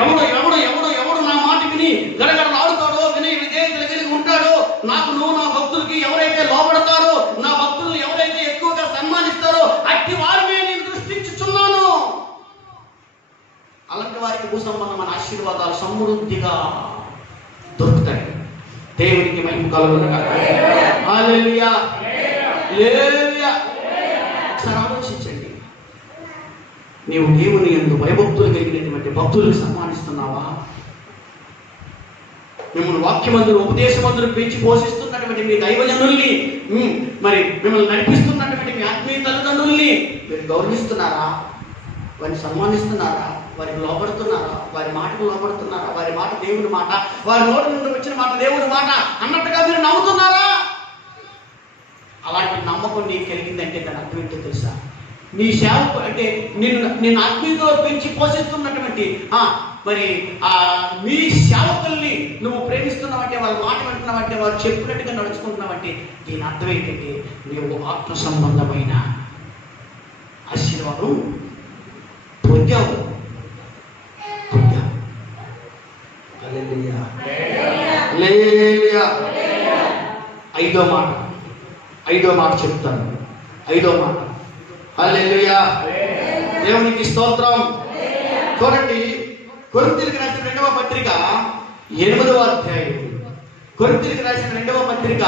ఎవడు ఎవడు ఎవడు ఎవడు నా మాట విని గడగడలాడుతాడో, వినయ విధేయతలు కలిగి ఉంటాడో, నాకు నువ్వు నా భక్తులకి ఎవరైతే లోపడతారో, నా భక్తులు ఎవరైతే ఎక్కువగా సన్మానిస్తారో అట్టి వారిని నేను దృష్టించుచున్నాను. అలాంటి వారికి భూ సంబంధమైన ఆశీర్వాదాలు సమృద్ధిగా దొరుకుతాయి. దేవునికి మహిమ కలుగును గాక. హల్లెలూయా. హల్లెలూయా. ఒకసారి ఆలోచించండి. నీవు దేవుని యందు భయభక్తులు కలిగినటువంటి భక్తులకు సన్మానిస్తున్నావా? మిమ్మల్ని వాక్యమందులు ఉపదేశమందులు పెంచి పోషిస్తున్నటువంటి మీ దైవజనుల్ని, మరి మిమ్మల్ని నడిపిస్తున్నటువంటి మీ ఆత్మీయ తల్లిదండ్రుల్ని మీరు గౌరవిస్తున్నారా? వారిని సన్మానిస్తున్నారా? వారికి లోపడుతున్నారా? వారి మాటకు లోపడుతున్నారా? వారి మాట దేవుని మాట, వారి నోటి నుండి వచ్చిన మాట దేవుని మాట అన్నట్టుగా మీరు నమ్ముతున్నారా? అలాంటి నమ్మకం నీకు కలిగిందంటే దాని అర్థం ఏంటో తెలుసా? నీ సేవకు అంటే నేను ఆత్మీయతలో పెంచి పోషిస్తున్నటువంటి మరి మీ సేవకుల్ని నువ్వు ప్రేమిస్తున్నావంటే, వాళ్ళ మాట వింటున్నావంటే, వారు చెప్పినట్టుగా నడుచుకుంటున్నావంటే దీని అర్థం ఏంటంటే నువ్వు ఆత్మ సంబంధమైన ఆశీర్వాదం పొందావు. హల్లెలూయా. హల్లెలూయా. ఐదో మాట చెప్తాను. ఐదో మాట. హల్లెలూయా. దేవునికి స్తోత్రం. చూడండి, కొరింథీయులకు రాసిన 2వ పత్రిక 8వ అధ్యాయం. కొరింథీయులకు రాసిన 2వ పత్రిక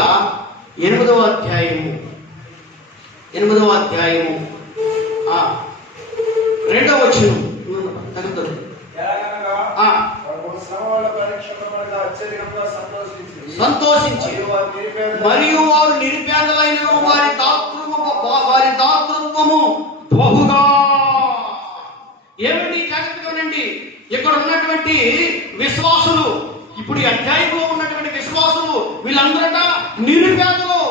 8వ అధ్యాయము 2వ వచనం తగ్గుతుంది. సంతోషించి మరియు వారు నిరుపేదలైన వారి దాతృత్వము బహుగా. ఏమిటి? జాగ్రత్తగా వినండి. ఇక్కడ ఉన్నటువంటి విశ్వాసులు, ఇప్పుడు ఈ అధ్యాయంలో ఉన్నటువంటి విశ్వాసులు వీళ్ళందరట నిరుపేదలు.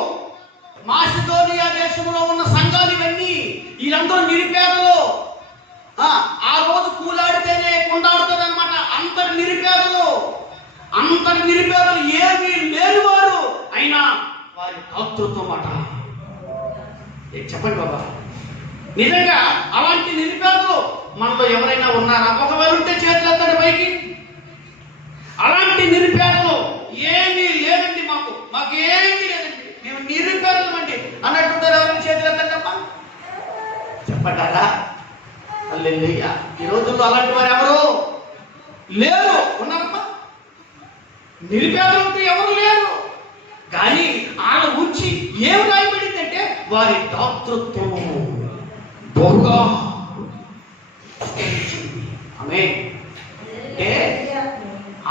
మాసిదోనియా దేశంలో ఉన్న సంఘాలు ఇవన్నీ, వీళ్ళందరూ నిరుపేదలు. ఆ రోజు కూలాడితేనే కొండాడుతుంది అనమాట. అందరు నిరుపేదలు. నిరుపేదలు ఏమీ లేని వారు అయినా వారి దాతృత్వం అట. చెప్పండి బాబా, నిజంగా అలాంటి నిరుపేదలు మనలో ఎవరైనా ఉన్నారా? ఒకవేళ ఉంటే చేతులు ఎత్తండి పైకి. అలాంటి నిరుపేదలు ఏమీ లేదండి, మాకేమీ లేదండి, మేము నిరుపేదలు అండి అన్నట్టుంటారు. ఎవరైనా చేతులు ఎత్తండమ్మా, చెప్పంటారా? హల్లెలూయా. ఈ రోజుల్లో అలాంటి వారు ఎవరు లేరు. ఉన్నారమ్మా, నిరుపేదలు ఎవరు లేరు. కానీ వాళ్ళ గురించి ఏం రాయబడిందంటే వారి దాతృత్వము బహుగా ఆమేన్. అంటే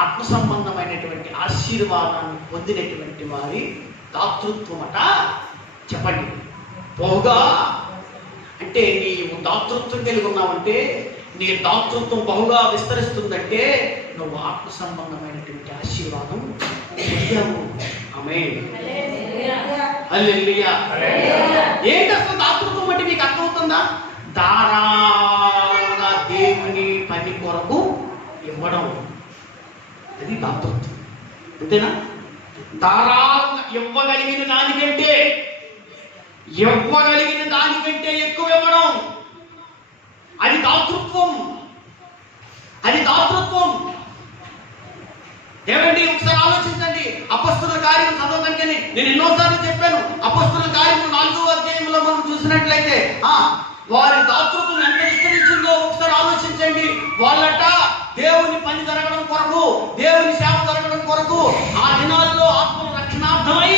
ఆత్మ సంబంధమైనటువంటి ఆశీర్వాదాన్ని పొందినటువంటి వారి దాతృత్వం అట. చెప్పండి, బహుగా. అంటే నీవు దాతృత్వం కలిగి ఉన్నావంటే, నీ దాతృత్వం బహుగా విస్తరిస్తుందంటే నువ్వు ఆత్మ సంబంధమైనటువంటి ఆశీర్వాదం పొందావు. ఆమేన్. హల్లెలూయా. ఏంటి అసలు దాతృత్వం అంటే మీకు అర్థమవుతుందా? ధారాళంగా దేవుని పని కొరకు ఇవ్వడం, అది దాతృత్వం. అంతేనా? ధారాళంగా ఇవ్వగలిగిన దానికంటే ఎక్కువ ఇవ్వడం, అది దాతృత్వం. అది దాతృత్వం. ఏమండి, ఒకసారి ఆలోచించండి. అపొస్తలుల కార్యం చదవడానికి నేను ఎన్నోసార్లు చెప్పాను. అపొస్తలుల కార్యం 4వ అధ్యాయంలో మనం చూసినట్లయితే వారి దాతృత్వం ఎంత విస్తరించిందో ఒకసారి ఆలోచించండి. వాళ్ళట దేవుని పని జరగడం కొరకు, దేవుని సేవ జరగడం కొరకు ఆ దినాల్లో ఆత్మ రక్షణార్థమై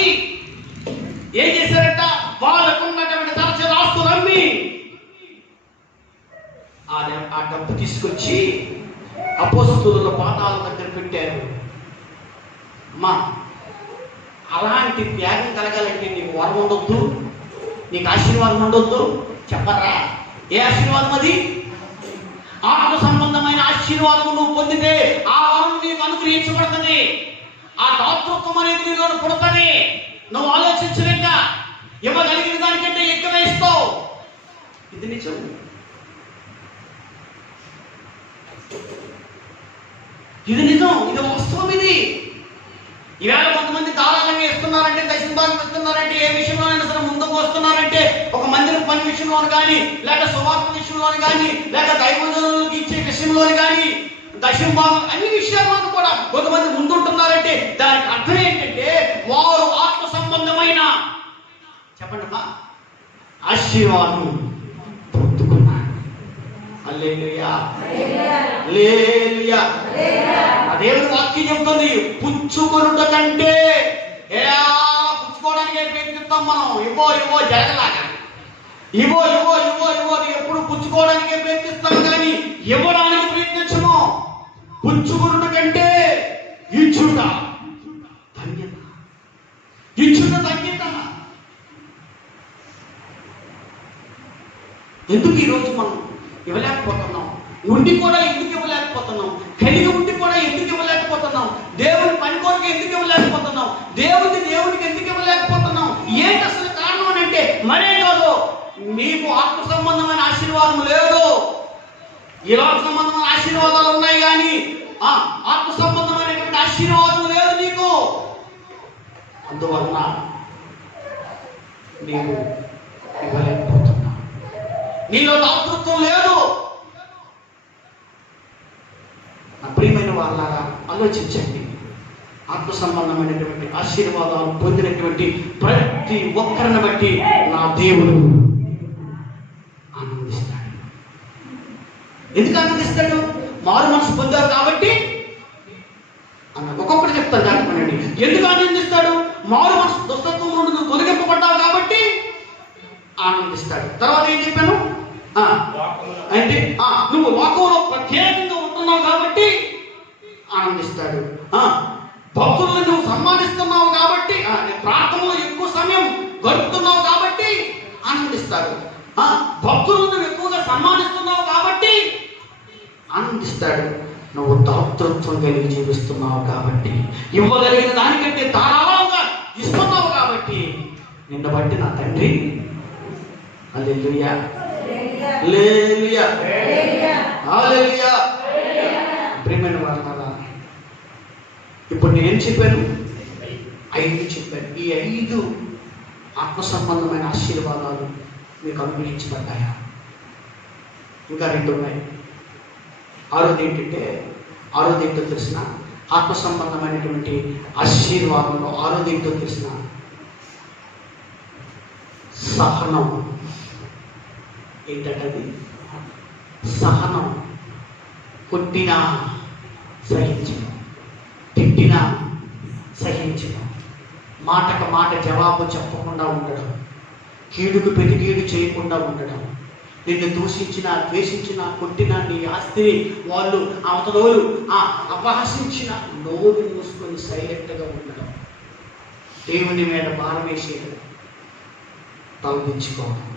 ఏం చేశారట? వాళ్ళకున్నటువంటి తరచు ఆస్తులు అమ్మి ఆ డబ్బు తీసుకొచ్చి అపొస్తలుల పాదాల దగ్గర పెట్టారు. అమ్మా, అలాంటి త్యాగం కలగాలంటే నీకు వరం ఉండొద్దు, నీకు ఆశీర్వాదం ఉండొద్దు. చెప్పరా? ఏ ఆశీర్వాదం అది? ఆత్మ సంబంధమైన ఆశీర్వాదం నువ్వు పొందితే ఆ వరం నీకు అనుగ్రహించబడుతుంది. ఆ దాతృత్వం అనేది నీలో పుడతని నువ్వు ఆలోచించలేక ఇవ్వగలిగిన దానికంటే ఎక్కువ ఇస్తావు. ఇది నిజం. ఇది నిజం, ఇది వాస్తవం. ఇది ఈవేళ కొంతమంది ధారాళంగా ఇస్తున్నారంటే, దశభాగం ఇస్తున్నారంటే, ఏ విషయంలోనైనా సరే ముందుకు వస్తున్నారంటే, ఒక మందిరం పని విషయంలోని కానీ, లేక సువార్త విషయంలోని కానీ, లేక దైవజనులకు ఇచ్చే విషయంలోని కానీ, దశభాగం అన్ని విషయాల్లోనూ కూడా కొంతమంది ముందుంటున్నారంటే దానికి అర్థం ఏంటంటే వారు ఆత్మ సంబంధమైన, చెప్పండి అమ్మా, ఆశీర్వాదం పొందుకున్నారు. హల్లెలూయా. హల్లెలూయా. దేవుని వాక్యం చెప్తుంది, పుచ్చుకొనుట కంటే పుచ్చుకోవడానికి ప్రయత్నిస్తాం మనం. ఇవ్వో జరగలాగా ఇవ్వో ఎప్పుడు పుచ్చుకోవడానికే ప్రయత్నిస్తాం కానీ ఇవ్వడానికి ప్రయత్నించము. పుచ్చుకొనుట కంటే ఇచ్చుట ధన్యత. ఎందుకు ఈరోజు మనం ఇవ్వలేకపోతున్నాం? ఉండి కూడా ఎందుకు ఇవ్వలేకపోతున్నాం? కలిగి ఉండి కూడా ఎందుకు ఇవ్వలేకపోతున్నాం? దేవుని పని కొరకు ఎందుకు ఇవ్వలేకపోతున్నాం? దేవునికి ఎందుకు ఇవ్వలేకపోతున్నాం? ఏంటి అసలు కారణం అని అంటే మరే కాదు, మీకు ఆత్మ సంబంధమైన ఆశీర్వాదం లేదు. ఈ లోక సంబంధమైన ఆశీర్వాదాలు ఉన్నాయి కానీ ఆత్మ సంబంధమైనటువంటి ఆశీర్వాదం లేదు నీకు. అందువలన నీవు ఇవ్వలేకపోతున్నావు. నీలో దాతృత్వం లేదు. ప్రియమైన వాళ్ళారా, ఆలోచించండి. ఆత్మ సంబంధమైనటువంటి ఆశీర్వాదాలు పొందినటువంటి ప్రతి ఒక్కరిని బట్టి నా దేవుడు ఆనందిస్తాడు. ఎందుకు ఆనందిస్తాడు? మారు మనసు పొందారు కాబట్టి ఒక్కొక్కటి చెప్తాను దానిపనండి. ఎందుకు ఆనందిస్తాడు? మారు మనసు దుష్టత్వం నుండి తొలగింపబడ్డావు కాబట్టి ఆనందిస్తాడు. తర్వాత ఏం చెప్పాను అంటే నువ్వు లోకంలో ప్రత్యేకంగా ఉంటున్నావు కాబట్టి ఆనందిస్తాడు. భక్తులను నువ్వు సన్మానిస్తున్నావు కాబట్టి, ప్రార్థనలో ఎక్కువ సమయం గడుపుతున్నావు కాబట్టి ఆనందిస్తాడు. భక్తులను నువ్వు ఎక్కువగా సన్మానిస్తున్నావు కాబట్టి ఆనందిస్తాడు. నువ్వు దాతృత్వం కలిగి జీవిస్తున్నావు కాబట్టి, ఇవ్వగలిగిన దానికంటే ధారాళంగా ఇస్తున్నావు కాబట్టి నిన్ను బట్టి నా తండ్రి హల్లెలూయా హల్లెలూయా హల్లెలూయా. ప్రియమైన వారలారా, ఇప్పుడు నేనేం చెప్పాను? 5 చెప్పాను. ఈ 5 ఆత్మ సంబంధమైన ఆశీర్వాదాలు మీకు అనుగ్రహించబడ్డాయా? ఇంకా 2 ఉన్నాయి. ఆరోది ఏంటో తెలిసిన ఆత్మ సంబంధమైనటువంటి ఆశీర్వాదంలో ఆరోది ఏంటో తెలిసిన సహనం. ఏంటంటే సహనం. కొట్టినా సహించడం, తిట్టినా సహించడం, మాటకు మాట జవాబు చెప్పకుండా ఉండడం, కీడుకు పెరిగేడు చేయకుండా ఉండడం, నిన్ను దూషించిన, ద్వేషించిన, కొట్టిన, నీ ఆస్తిని వాళ్ళు అవతలోలు అపహసించిన నోరు మూసుకొని సైలెంట్గా ఉండడం, దేవుని మీద భారం వేసేయడం, తగ్గించుకోవడం.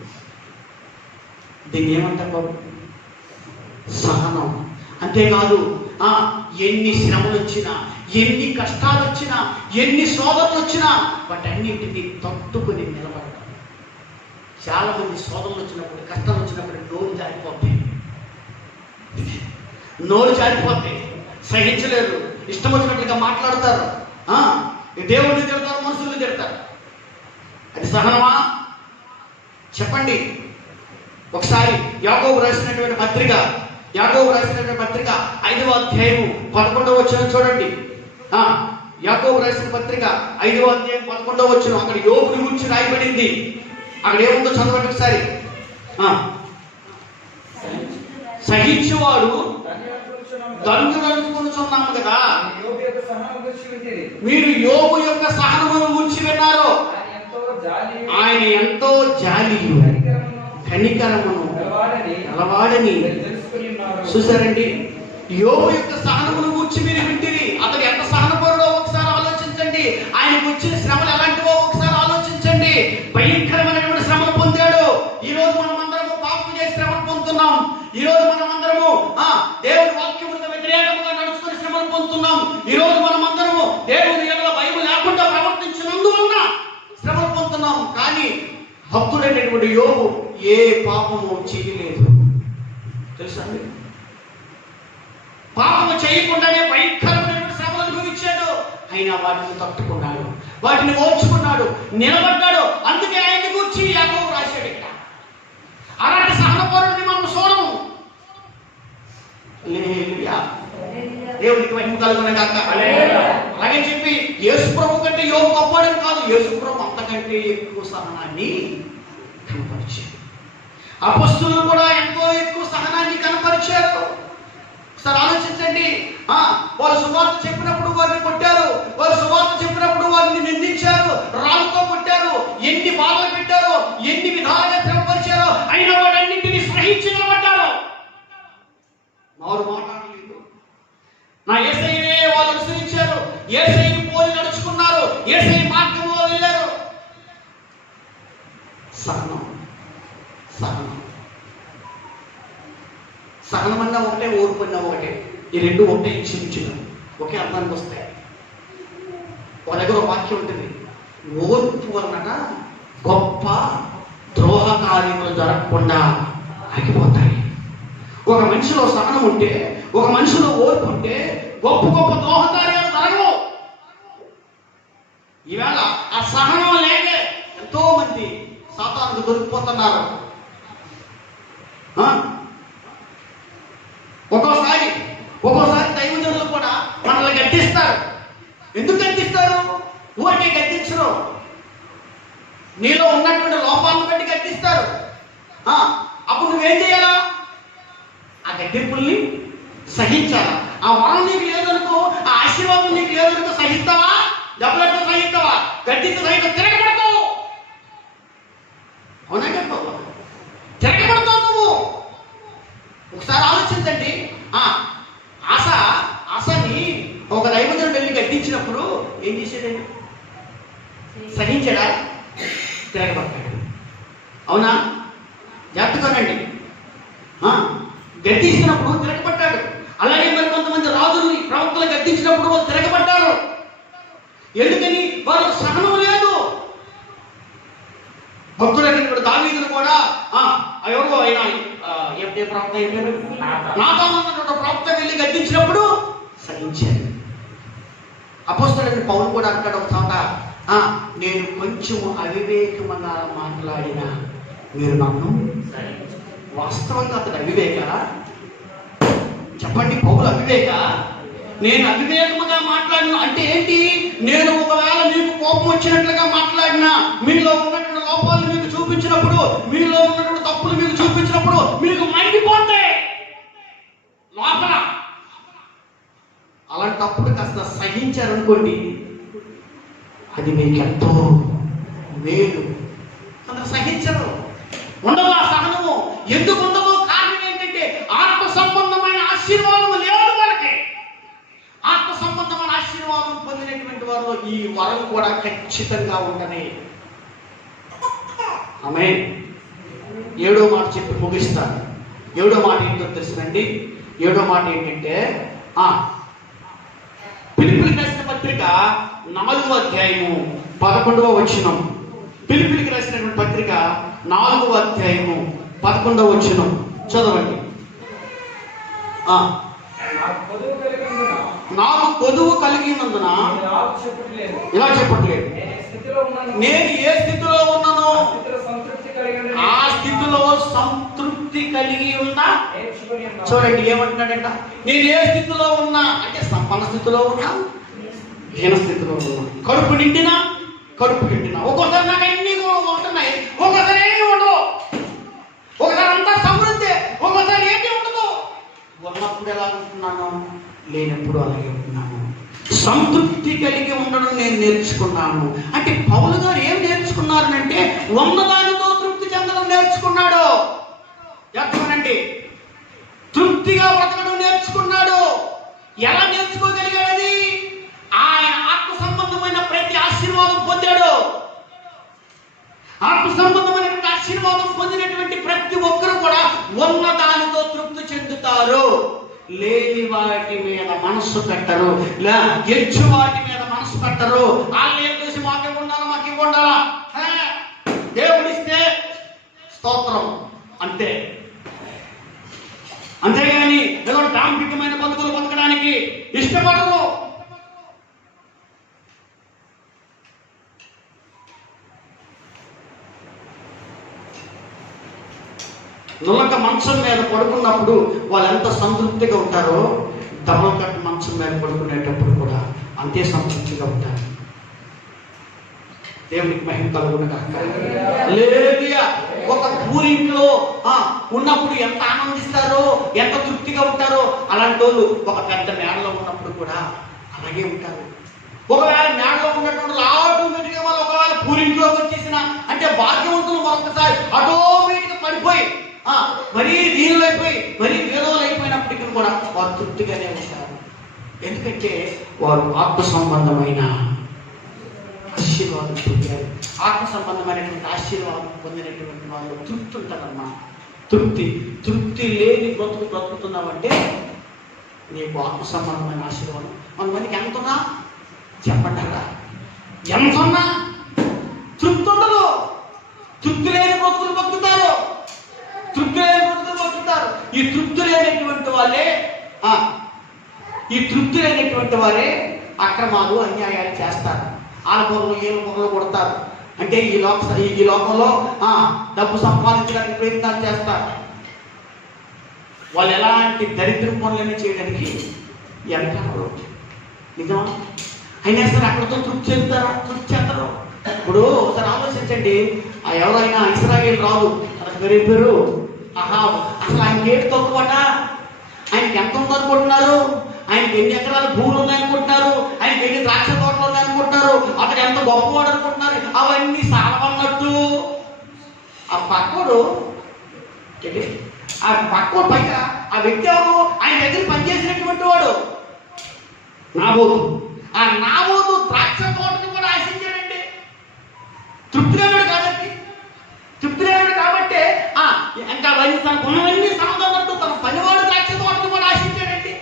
దీన్ని ఏమంటారు? సహనం. అంతేకాదు ఎన్ని శ్రమలు వచ్చినా, ఎన్ని కష్టాలు వచ్చినా, ఎన్ని శోధనలు వచ్చినా వాటన్నింటినీ తట్టుకొని నిలబడడం. చాలా మంది శోధనలు వచ్చినప్పుడు, కష్టాలు వచ్చినప్పుడు నోరు జారిపోతాయి, సహించలేరు, ఇష్టం వచ్చినట్లుగా మాట్లాడతారు, దేవుడిని తిడతారు, మనుషుల్ని తిడతారు. అది సహనమా? చెప్పండి. ఒకసారి యాకోబు రాసినటువంటి పత్రిక 5వ అధ్యాయము 11వ వచనం చూడండి. యాకోబు రాసిన పత్రిక 5వ అధ్యాయం 11వ వచనం. అక్కడ యోబుని గురించి రాయబడింది. అక్కడ ఏముందో చదవండి ఒకసారి. సహించేవాడు దండులు అనుకుంటున్నాము కదా, మీరు యోబు యొక్క సహనమును గురించి విన్నారు. ఆయన ఎంతో జాలియు కనికరమును గలవాడని. చూసారండి, యోబు యొక్క సహనమును గురించి మీరు వింటిరి. అతను ఎంత సహనపరుడో ఒకసారి ఆలోచించండి. ఆయనకు వచ్చిన శ్రమలు ఎలాంటివో ఒకసారి ఆలోచించండి. భయంకరమైనటువంటి శ్రమలు పొందాడు. ఈ రోజు మనం అందరము పాపం చేసి శ్రమలు పొందుతున్నాం. ఈ రోజు మనం అందరము దేవుని వాక్యములకు వ్యతిరేకంగా నడుచుకుని శ్రమలు పొందుతున్నాం. ఈ రోజు మనం అందరము దేవుని ఎడల భయం లేకుండా ప్రవర్తించినందువలన శ్రమలు పొందుతున్నాం. కానీ భక్తుడైనటువంటి యోబు ఏ పాపము చేయలేదు. తెలుసా అండి? పాపము చేయకుండానే భయంకరమైన శ్రమలు అనుభవించాడు. అయినా వాటిని తట్టుకున్నాడు, వాటిని ఓర్చుకున్నాడు, నిలబడ్డాడు. అందుకే ఆయన గురించి యాకోబు రాశాడు. ఇక్కడ అలాంటి సహనపరుడిని మనం చూడము. దేవునికి మహిమ కలుగునే గాక. అలాగే చెప్పి యేసు ప్రభు కంటే యోబు గొప్పవాడని కాదు, యేసు ప్రభు అంతకంటే ఎక్కువ సహనాన్ని కనపరిచాడు. అపొస్తలులు కూడా ఎంతో ఎక్కువ సహనాన్ని కనపరిచారు. ఒకసారి ఆలోచించండి. వాళ్ళు సువార్త చెప్పినప్పుడు వారిని కొట్టారు, వాళ్ళు సువార్త చెప్పినప్పుడు వారిని నిందించారు, రాళ్ళతో కొట్టారు, ఎన్ని బాధలు పెట్టారో, ఎన్ని విధాలుగా శ్రమపరిచారో, అయినా వాటన్నింటినీ సహించి నిలబడ్డారు. నోరు మాట్లాడలేదు. నా యేసయ్యనే వాళ్ళు అనుసరించారు, యేసయ్యని పోలి నడుచుకున్నారు, యేసయ్య మార్గంలో వెళ్ళారు. సహనం. సహనం అన్నా ఒకటే, ఓర్పు అన్నా ఒకటే. ఈ రెండు ఒకటే ఇచ్చించడం, ఒకే అర్థానికి వస్తాయి. ఒక దగ్గర ఒక వాక్యం ఉంటుంది, ఓర్పు వలన గొప్ప ద్రోహ కార్యములు జరగకుండా ఆగిపోతాయి. ఒక మనిషిలో సహనం ఉంటే, ఒక మనిషిలో ఓర్పు ఉంటే గొప్ప గొప్ప ద్రోహ కార్యాలు జరగవు. ఈవేళ ఆ సహనం లేక ఎంతో మంది సాతానుకు దొరికిపోతున్నారు. ఒక్కోసారి దైవజనులు కూడా మనల్ని గద్దిస్తారు. ఎందుకు గద్దిస్తారు? ఊరికే గద్దించరు, నీలో ఉన్నటువంటి లోపాలను బట్టి గద్దిస్తారు. అప్పుడు నువ్వేం చేయాలా? ఆ గద్దింపుల్ని సహించాలా. ఆ వరం నీకు లేదనుకో, ఆ ఆశీర్వాదం నీకు లేదనుకో, సహిస్తావా? దెబ్బలతో సహిస్తావా? గద్దించి సహితం తిరగబడతావు. అవునా చెప్పవు? తిరగబడతావు నువ్వు. ఒకసారి ఆలోచించండి. ఆశని ఒక దైవజనుడు వెళ్ళి గద్దించినప్పుడు ఏం చేశాడు? సహించాడా? తిరగబడ్డాడు. అవునా? జాగ్రత్తగానండి. గద్దించినప్పుడు తిరగబడ్డాడు. అలాగే మరి కొంతమంది రాజుల్ని, ప్రవక్తలు గద్దించినప్పుడు వాళ్ళు తిరగబడ్డారు. ఎందుకని? వాళ్ళకు సహనం లేదు. భక్తులైనటువంటి దావీదును కూడా ఎవరో అయినా ఏ ప్రవక్త అయిపోయారు, నాతాను ప్రవక్త వెళ్ళి గద్దించినప్పుడు సహించాడు. అపోస్తలుడైన పౌలు కూడా అంటాడు ఒక చోట, నేను కొంచెం అవివేకముగా మాట్లాడినా మీరు నన్ను వాస్తవంగా అతడు అవివేక? చెప్పండి, పౌలు అవివేక? నేను అవివేకముగా మాట్లాడిన అంటే ఏంటి? నేను ఒకవేళ మీకు కోపం వచ్చినట్లుగా మాట్లాడినా, మీలో ఉన్నటువంటి లోపాలు మీకు చూపించినప్పుడు, మీలో ఉన్నటువంటి తప్పులు మీకు చూపించినప్పుడు మీకు మండిపోతే లోపల, అలాంటప్పుడు కాస్త సహించారనుకోండి, అది మీకు ఎంతో మేలు. అందరూ సహించరు, ఉండదు ఆ సహనము. ఎందుకు ఉండదు? కారణం ఏంటంటే ఆత్మ సంబంధమైన ఆశీర్వాదం లేదు వాళ్ళకి. ఆత్మ సంబంధమైన ఆశీర్వాదం పొందినటువంటి వారు ఈ వరం కూడా ఖచ్చితంగా ఉండని. ఆమేన్. 7వ మాట చెప్పి ముగిస్తాను. 7వ మాట ఏంటో తెలుసునండి. 7వ మాట ఏంటంటే ఫిలిప్పీయులకు రాసిన పత్రిక 4వ అధ్యాయము 11వ వచనం. ఫిలిప్పీయులకు రాసినటువంటి పత్రిక 4వ అధ్యాయము 11వ వచనం చదవండి. నాకు కొదువు కలిగినందున ఇలా చెప్పట్లేదు, నేను ఏ స్థితిలో ఉన్నానో ఆ స్థితిలో సంతృప్తి కలిగి ఉన్నా. చూడండి ఏమంటున్నాడంట, నేను ఏ స్థితిలో ఉన్నా అంటే సంపన్న స్థితిలో ఉన్నా, హీన స్థితిలో ఉన్నా, కడుపు నిండినా ఒక్కోసారి నాకు అన్ని ఉంటున్నాయి, ఒక్కోసారి ఏమి ఉండవు, ఒకసారి అంతా సమృద్ధి, ఒక్కోసారి ఏమి ఉండదు. ఉన్నప్పుడు ఎలా ఉంటున్నాను, లేనప్పుడు అలాగే ఉంటున్నాను. సంతృప్తి కలిగి ఉండడం నేను నేర్చుకున్నాను. అంటే పౌలు గారు ఏం నేర్చుకున్నారనంటే ఉన్నదానితో తృప్తి చెందడం నేర్చుకున్నాడు. చెప్తానండి, తృప్తిగా బ్రతకడం నేర్చుకున్నాడు. ఎలా నేర్చుకోగలిగాడని? ఆయన ఆత్మ సంబంధమైన ప్రతి ఆశీర్వాదం పొందాడు. ఆత్మ సంబంధమైనటువంటి ఆశీర్వాదం పొందినటువంటి ప్రతి ఒక్కరు కూడా ఉన్నదానితో తృప్తి చెందుతారు. లేని వాటి మీద మనస్సు పెట్టరు, గెలిచు వాటి మీద మనస్సు పెట్టరు. వాళ్ళు ఏం చేసి మాకు ఇవ్వండాలా, దేవుడిస్తే స్తోత్రం అంతే. అంతేగాని ఏదో డాంపికమైన బతుకులు బతకడానికి ఇష్టపడరు. నులక మంచం మీద పడుకున్నప్పుడు వాళ్ళు ఎంత సంతృప్తిగా ఉంటారో, డబల్ కట్ మంచం మీద పడుకునేటప్పుడు కూడా అంతే సంతృప్తిగా ఉంటారు. దేవునికి మహిమ కలుగునుగాక. హల్లెలూయా. ఒక పూరింట్లో ఉన్నప్పుడు ఎంత ఆనందిస్తారో, ఎంత తృప్తిగా ఉంటారో, అలాంటి వాళ్ళు ఒక పెద్ద మేడలో ఉన్నప్పుడు కూడా అలాగే ఉంటారు. ఒకవేళ మేడలో ఉన్నటువంటి ఆటోమేటిక్గా వాళ్ళు ఒకవేళ పూరింట్లోకి వచ్చేసిన అంటే భాగ్యవంతులు మరొకసారి ఆటోమేటిక్గా పడిపోయి మరీ దీనులు అయిపోయి మరీ వేదవులు అయిపోయినప్పటికీ కూడా వారు తృప్తిగానే ఉంటారు. ఎందుకంటే వారు ఆత్మ సంబంధమైన ఆశీర్వాదం పొందారు. ఆత్మ సంబంధమైనటువంటి ఆశీర్వాదం పొందినటువంటి వాళ్ళు తృప్తి ఉంటారమ్మా. తృప్తి లేని బ్రతుకుతున్నావంటే నీకు ఆత్మ సంబంధమైన ఆశీర్వాదం. కొంతమందికి ఎంత ఉన్నా చెప్పంటారా, ఎంత ఉన్నా తృప్తి ఉండదు. తృప్తి లేని బ్రతుకులు బతుకుతారు. ఈ తృప్తి లేనటువంటి వారే అక్రమాలు అన్యాయాలు చేస్తారు. వాళ్ళ పొరలు ఏలు పొరలు కొడతారు. అంటే ఈ లోకంలో డబ్బు సంపాదించడానికి ప్రయత్నాలు చేస్తారు. వాళ్ళు ఎలాంటి దరిద్ర పనులనే చేయడానికి వెనకాలరు. నిజమా? అయినా సరే అక్కడితో తృప్తి చెందరు. ఇప్పుడు ఒకసారి ఆలోచించండి, ఎవరైనా ఇశ్రాయేలు రాదు తనకు పేరు అహాబు. అసలు ఆయనకి ఏడు తక్కువట? ఆయనకి ఎంత ఉందనుకుంటున్నారు? ఆయనకి ఎన్ని ఎకరాల భూములు ఉన్నాయనుకుంటున్నారు? ఆయనకి ఎన్ని ద్రాక్ష తోటలు ఉన్నాయనుకుంటున్నారు? అతను ఎంత గొప్పవాడు అనుకుంటున్నారు? అవన్నీ సాలవన్నట్టు ఆ పక్కోడు పైగా ఆ వ్యక్తి ఎవరు? ఆయన దగ్గర పనిచేసినటువంటి వాడు నాబోతు. ఆ నాబోతు ద్రాక్ష తోటని కూడా ఆశించాడండి. తృప్తి లేనాడు కాబట్టి ఇంకా తన గుణమన్నీ సమదన్నట్టు తన పనివాడు ద్రాక్ష తోటని కూడా ఆశించాడండి.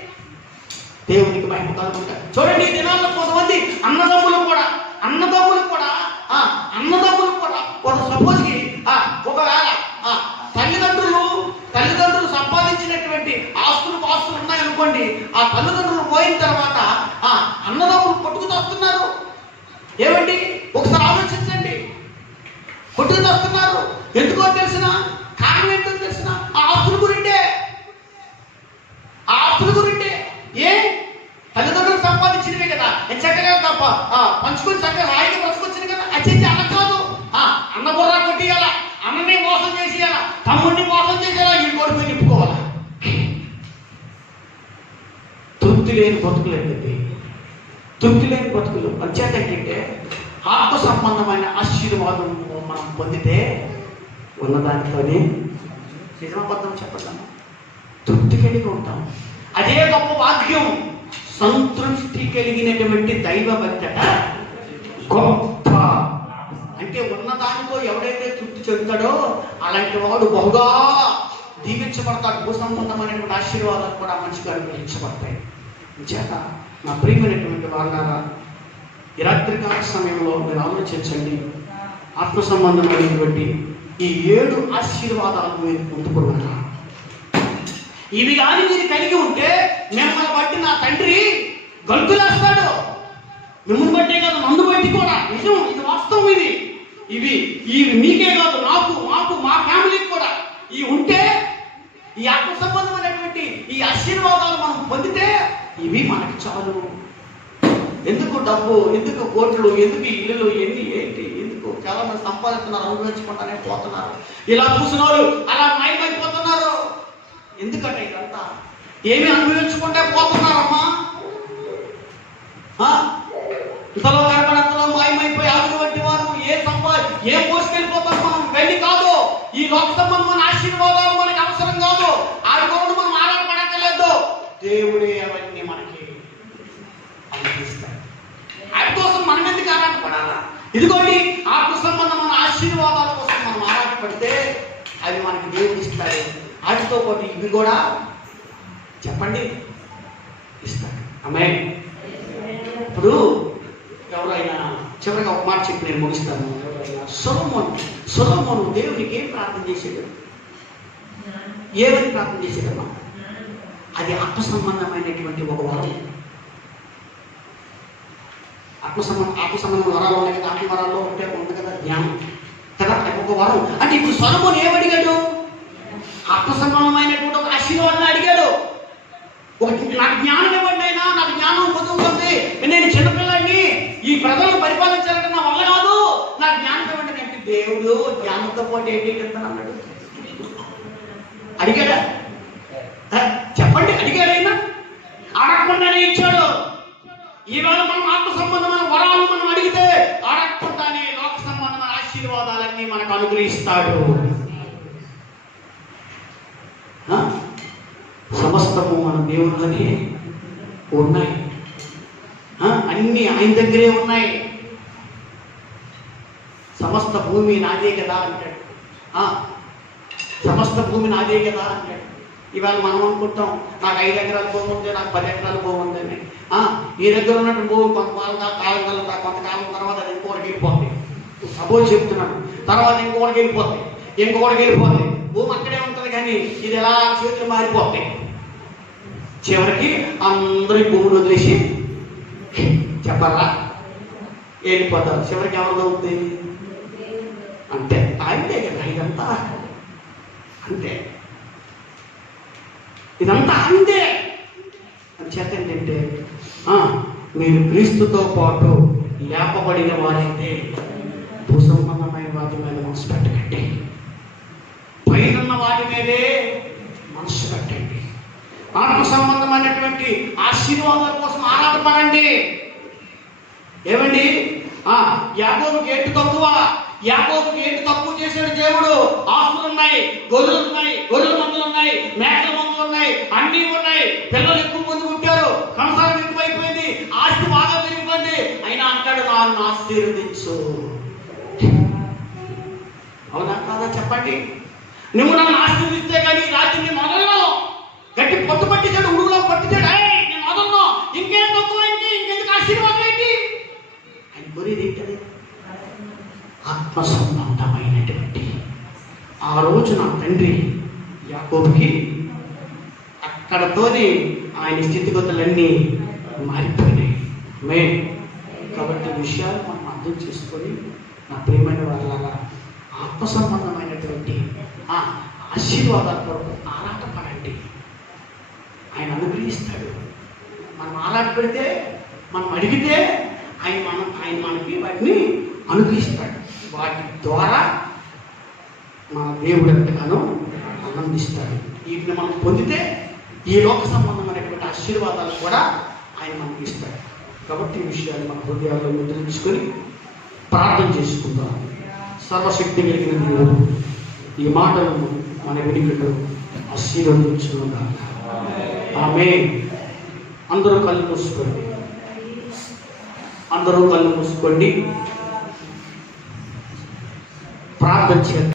దేవునికి మహిమ కలుగుతుంది. చూడండి, ఈ దినాల్లో కొంతమంది అన్నదమ్ములు కూడా సపోజ్కి ఒకవేళ తల్లిదండ్రులు సంపాదించినటువంటి ఆస్తులు ఉన్నాయనుకో, అనుకోండి, ఆ తల్లిదండ్రులు పోయిన తర్వాత ఆ అన్నదమ్ములు కొట్టుకు వస్తున్నారు. ఏమండి ఒకసారి ఆలోచించండి, కొట్టుకు వస్తున్నారు. ఎందుకో తెలిసిన కారణం ఏంటో తెలిసిన ఆ ఆస్తుల గురింటే. ఆ ఆస్తుల గురింటే ఏ తల్లిదండ్రులు సంపాదించినవే కదా, చక్కగా పంచుకొని చక్కగా రాయిగా పంచుకొచ్చింది కదా. అచ్చేసి అన్న కాదు, అన్న బుర్రా కొట్టియాల, అన్నని మోసం చేసేయాల, తమ్ముడిని మోసం చేసేయాలా, ఈ కొడుకు నింపుకోవాలా. తృప్తి లేని బతుకులేండి, తృప్తి లేని బతుకులు. అంచేత ఏంటంటే ఆత్మ సంబంధమైన ఆశీర్వాదం మనం పొందితే ఉన్నదానితోనే నిజమబద్ధం చెప్పగలం, తృప్తి కలిగి ఉంటాం. అదే గొప్ప భాగ్యం. సంతృప్తి కలిగినటువంటి దైవ భక్తట గొప్ప. అంటే ఉన్నదానితో ఎవడైతే తృప్తి చెందుతాడో అలాంటి వాడు బహుగా దీవించబడతాడు. భూ సంబంధమైనటువంటి ఆశీర్వాదాలు కూడా మంచిగా అనుగ్రహించబడతాయి. చేత నా ప్రియమైనటువంటి వాళ్ళారా, ఈ రాత్రికాల సమయంలో మీరు ఆలోచించండి. ఆత్మ సంబంధమైనటువంటి ఈ 7 ఆశీర్వాదాలు మీరు పొందుకున్నారా? ఇవి కానీ మీరు కలిగి ఉంటే మిమ్మల్ని బట్టి నా తండ్రి గంతులేస్తాడు. మిమ్మల్ని బట్టే కాదు, నన్ను బట్టి కూడా. నిజం, ఇది వాస్తవం. ఇవి మీకే కాదు, నాకు మా ఫ్యామిలీకి కూడా ఇవి ఉంటే, ఈ ఆత్మ సంబంధమైనటువంటి ఈ ఆశీర్వాదాలు మనం పొందితే ఇవి మనకి చాలు. ఎందుకు డబ్బు, ఎందుకు కోట్లు, ఎందుకు ఇల్లులు, ఏంటి ఎందుకు? చాలా మంది సంపాదిస్తున్నారు, అనుభవించుకుంటానే పోతున్నారు. ఇలా చూసినారు అలా మాయమైపోతున్నారు. ఎందుకంటే ఇదంతా ఏమి అనుభవించుకుంటే పోతున్నారమ్మా. ఇంతలో కనపడంతలో మాయమైపోయి ఆవిరి వంటి వారు ఏం మోసుకెళ్ళిపోతాం మనం. వెళ్ళి కాదు, ఈ లోక సంబంధమైన ఆశీర్వాదాలు మనకి అవసరం కాదు. ఆడుకోవడం మనం ఆరాటపడక్కర్లేదు. దేవుడే అవన్నీ మనకి అందిస్తాడు. వాటి కోసం మనం ఎందుకు ఆరాటపడాలా? ఇదిగోండి, ఆత్మ సంబంధమైన ఆశీర్వాదాల కోసం మనం ఆరాటపడితే అవి మనకి దేవుడు ఇస్తాడు. వాటితో పాటు ఇవి కూడా చెప్పండి ఇస్తాడు. ఆమేన్. ఇప్పుడు ఎవరైనా చివరిగా ఒక మాట చెప్పి నేను ముగిస్తాను. సొలొమోను దేవునికి ఏం ప్రార్థన చేశాడు? ఏమని ప్రార్థన చేశాడమ్మా? అది ఆత్మ సంబంధమైనటువంటి ఒక వరం. ఆత్మ సంబంధం వరాలు ఉన్నాయి కదా, ఆత్మ వరాల్లో ఒకటే ఉంది కదా, జ్ఞానం కదా, ఒక వరం. అంటే ఇప్పుడు సొలొమోను ఏమడిగాడు? ఆత్మ సంబంధమైనటువంటి ఒక ఆశీర్వాదాన్ని అడిగాడు. నాకు జ్ఞానం ఇవ్వండి అయినా, నాకు జ్ఞానం పొందుతుంది, నేను చిన్నపిల్లాడిని, ఈ ప్రజలను పరిపాలించాలంటే నా వల్ల కాదు, నాకు జ్ఞానం ఇవ్వండి అంటే దేవుడు జ్ఞానంతో పాటు ఏంటి చెప్తాను అన్నాడు. అడిగాడా? చెప్పండి, అడిగాడైనా? అడగకుండానే ఇచ్చాడు. ఈవేళ మనం ఆత్మ సంబంధమైన వరాలు మనం అడిగితే అడగకుండానే లోక సంబంధమైన ఆశీర్వాదాలన్నీ మనకు అనుగ్రహిస్తాడు. సమస్తము మన దేవుళ్ళని ఉన్నాయి, అన్ని ఆయన దగ్గరే ఉన్నాయి. సమస్త భూమి నాదే కదా అంటాడు. సమస్త భూమి నాదే కదా అంటాడు. ఇవాళ మనం అనుకుంటాం నాకు 5 ఎకరాలు భూమి ఉంది, నాకు 10 ఎకరాలు భూమి ఉందని. ఈ దగ్గర ఉన్నటువంటి భూమి కొంతకాలం తర్వాత అది ఇంకోటికి వెళ్ళిపోతుంది. సపోజ్ చెప్తున్నాను, తర్వాత ఇంకోటికి వెళ్ళిపోతుంది. భూమి అక్కడే ఉంటుంది కానీ ఇది ఎలా చేతులు మారిపోతాయి. చివరికి అందరూ భూములు వదిలేసి చెప్పాలా వెళ్ళిపోతారు. చివరికి ఎవరిదో ఉంది అంటే ఆయనే కదా. ఇదంతా అంతే, ఇదంతా అంతే. అని చేత ఏంటంటే మీరు క్రీస్తుతో పాటు లేపబడిన వారైతే భూసంబంధమైన వాటి మీద మనసు పెట్టకండి, పైన వాటి మీదే మనసు పెట్టండి. ఆత్మ సంబంధమైనటువంటి ఆశీర్వాదాల కోసం ఆరాటపడండి. ఏమండి, యాకోబుకి ఏంటి తక్కువ? యాకోబుకి ఏంటి తక్కువ చేశాడు దేవుడు? ఆస్తులు ఉన్నాయి, గొర్రెలు ఉన్నాయి, గొర్రెల మందులు ఉన్నాయి, మేకల మందులు ఉన్నాయి, అన్నీ ఉన్నాయి, పిల్లలు ఎక్కువ మంది పుట్టారు, సంసారం ఎక్కువైపోయింది, ఆస్తి బాగా పెరిగిపోయింది. అయినా అంటాడు నన్ను ఆశీర్వదించు. అవునా కాదా చెప్పండి? నువ్వు నన్ను ఆశీర్వదిస్తే కానీ రాత్రి నేను వదలను. గట్టి పొత్తు పట్టించాడు, ఉడుగులో పట్టించాడు. నేను వదలను, ఇంకేం తక్కువైంది, ఇంకెందుకు ఆశీర్వాదం ఏంటి అని కోరేది ఏంటది? ఆత్మ సంబంధమైనటువంటి. ఆ రోజు నా తండ్రి యాకోబుకి అక్కడతోనే ఆయన స్థితిగతులన్నీ మారిపోయినాయి. కాబట్టి ఈ విషయాలు మనం అర్థం చేసుకొని నా ప్రియమైన వాళ్ళగా ఆత్మ సంబంధమైనటువంటి ఆ ఆశీర్వాదాల కొరకు ఆరాటపడండి. ఆయన అనుగ్రహిస్తాడు. మనం ఆరాటపడితే, మనం అడిగితే ఆయన మనకి వాటిని అనుగ్రహిస్తాడు. వాటి ద్వారా మన దేవుడు ఎంతగానో ఆనందిస్తాడు. వీటిని మనం పొందితే ఈ లోక సంబంధమైనటువంటి ఆశీర్వాదాలు కూడా ఆయన మనకి ఇస్తాడు. కాబట్టి ఈ విషయాలు మన హృదయాల్లో ముద్రించుకొని ప్రార్థన చేసుకుందాం. సర్వశక్తి కలిగిన దేవుడు ఈ మాటలను మన వెనుకలో ఆశీర్వదించుకుందాం. ఆమేన్. అందరూ కళ్ళు మూసుకోండి. ప్రార్థన చేద్దాం.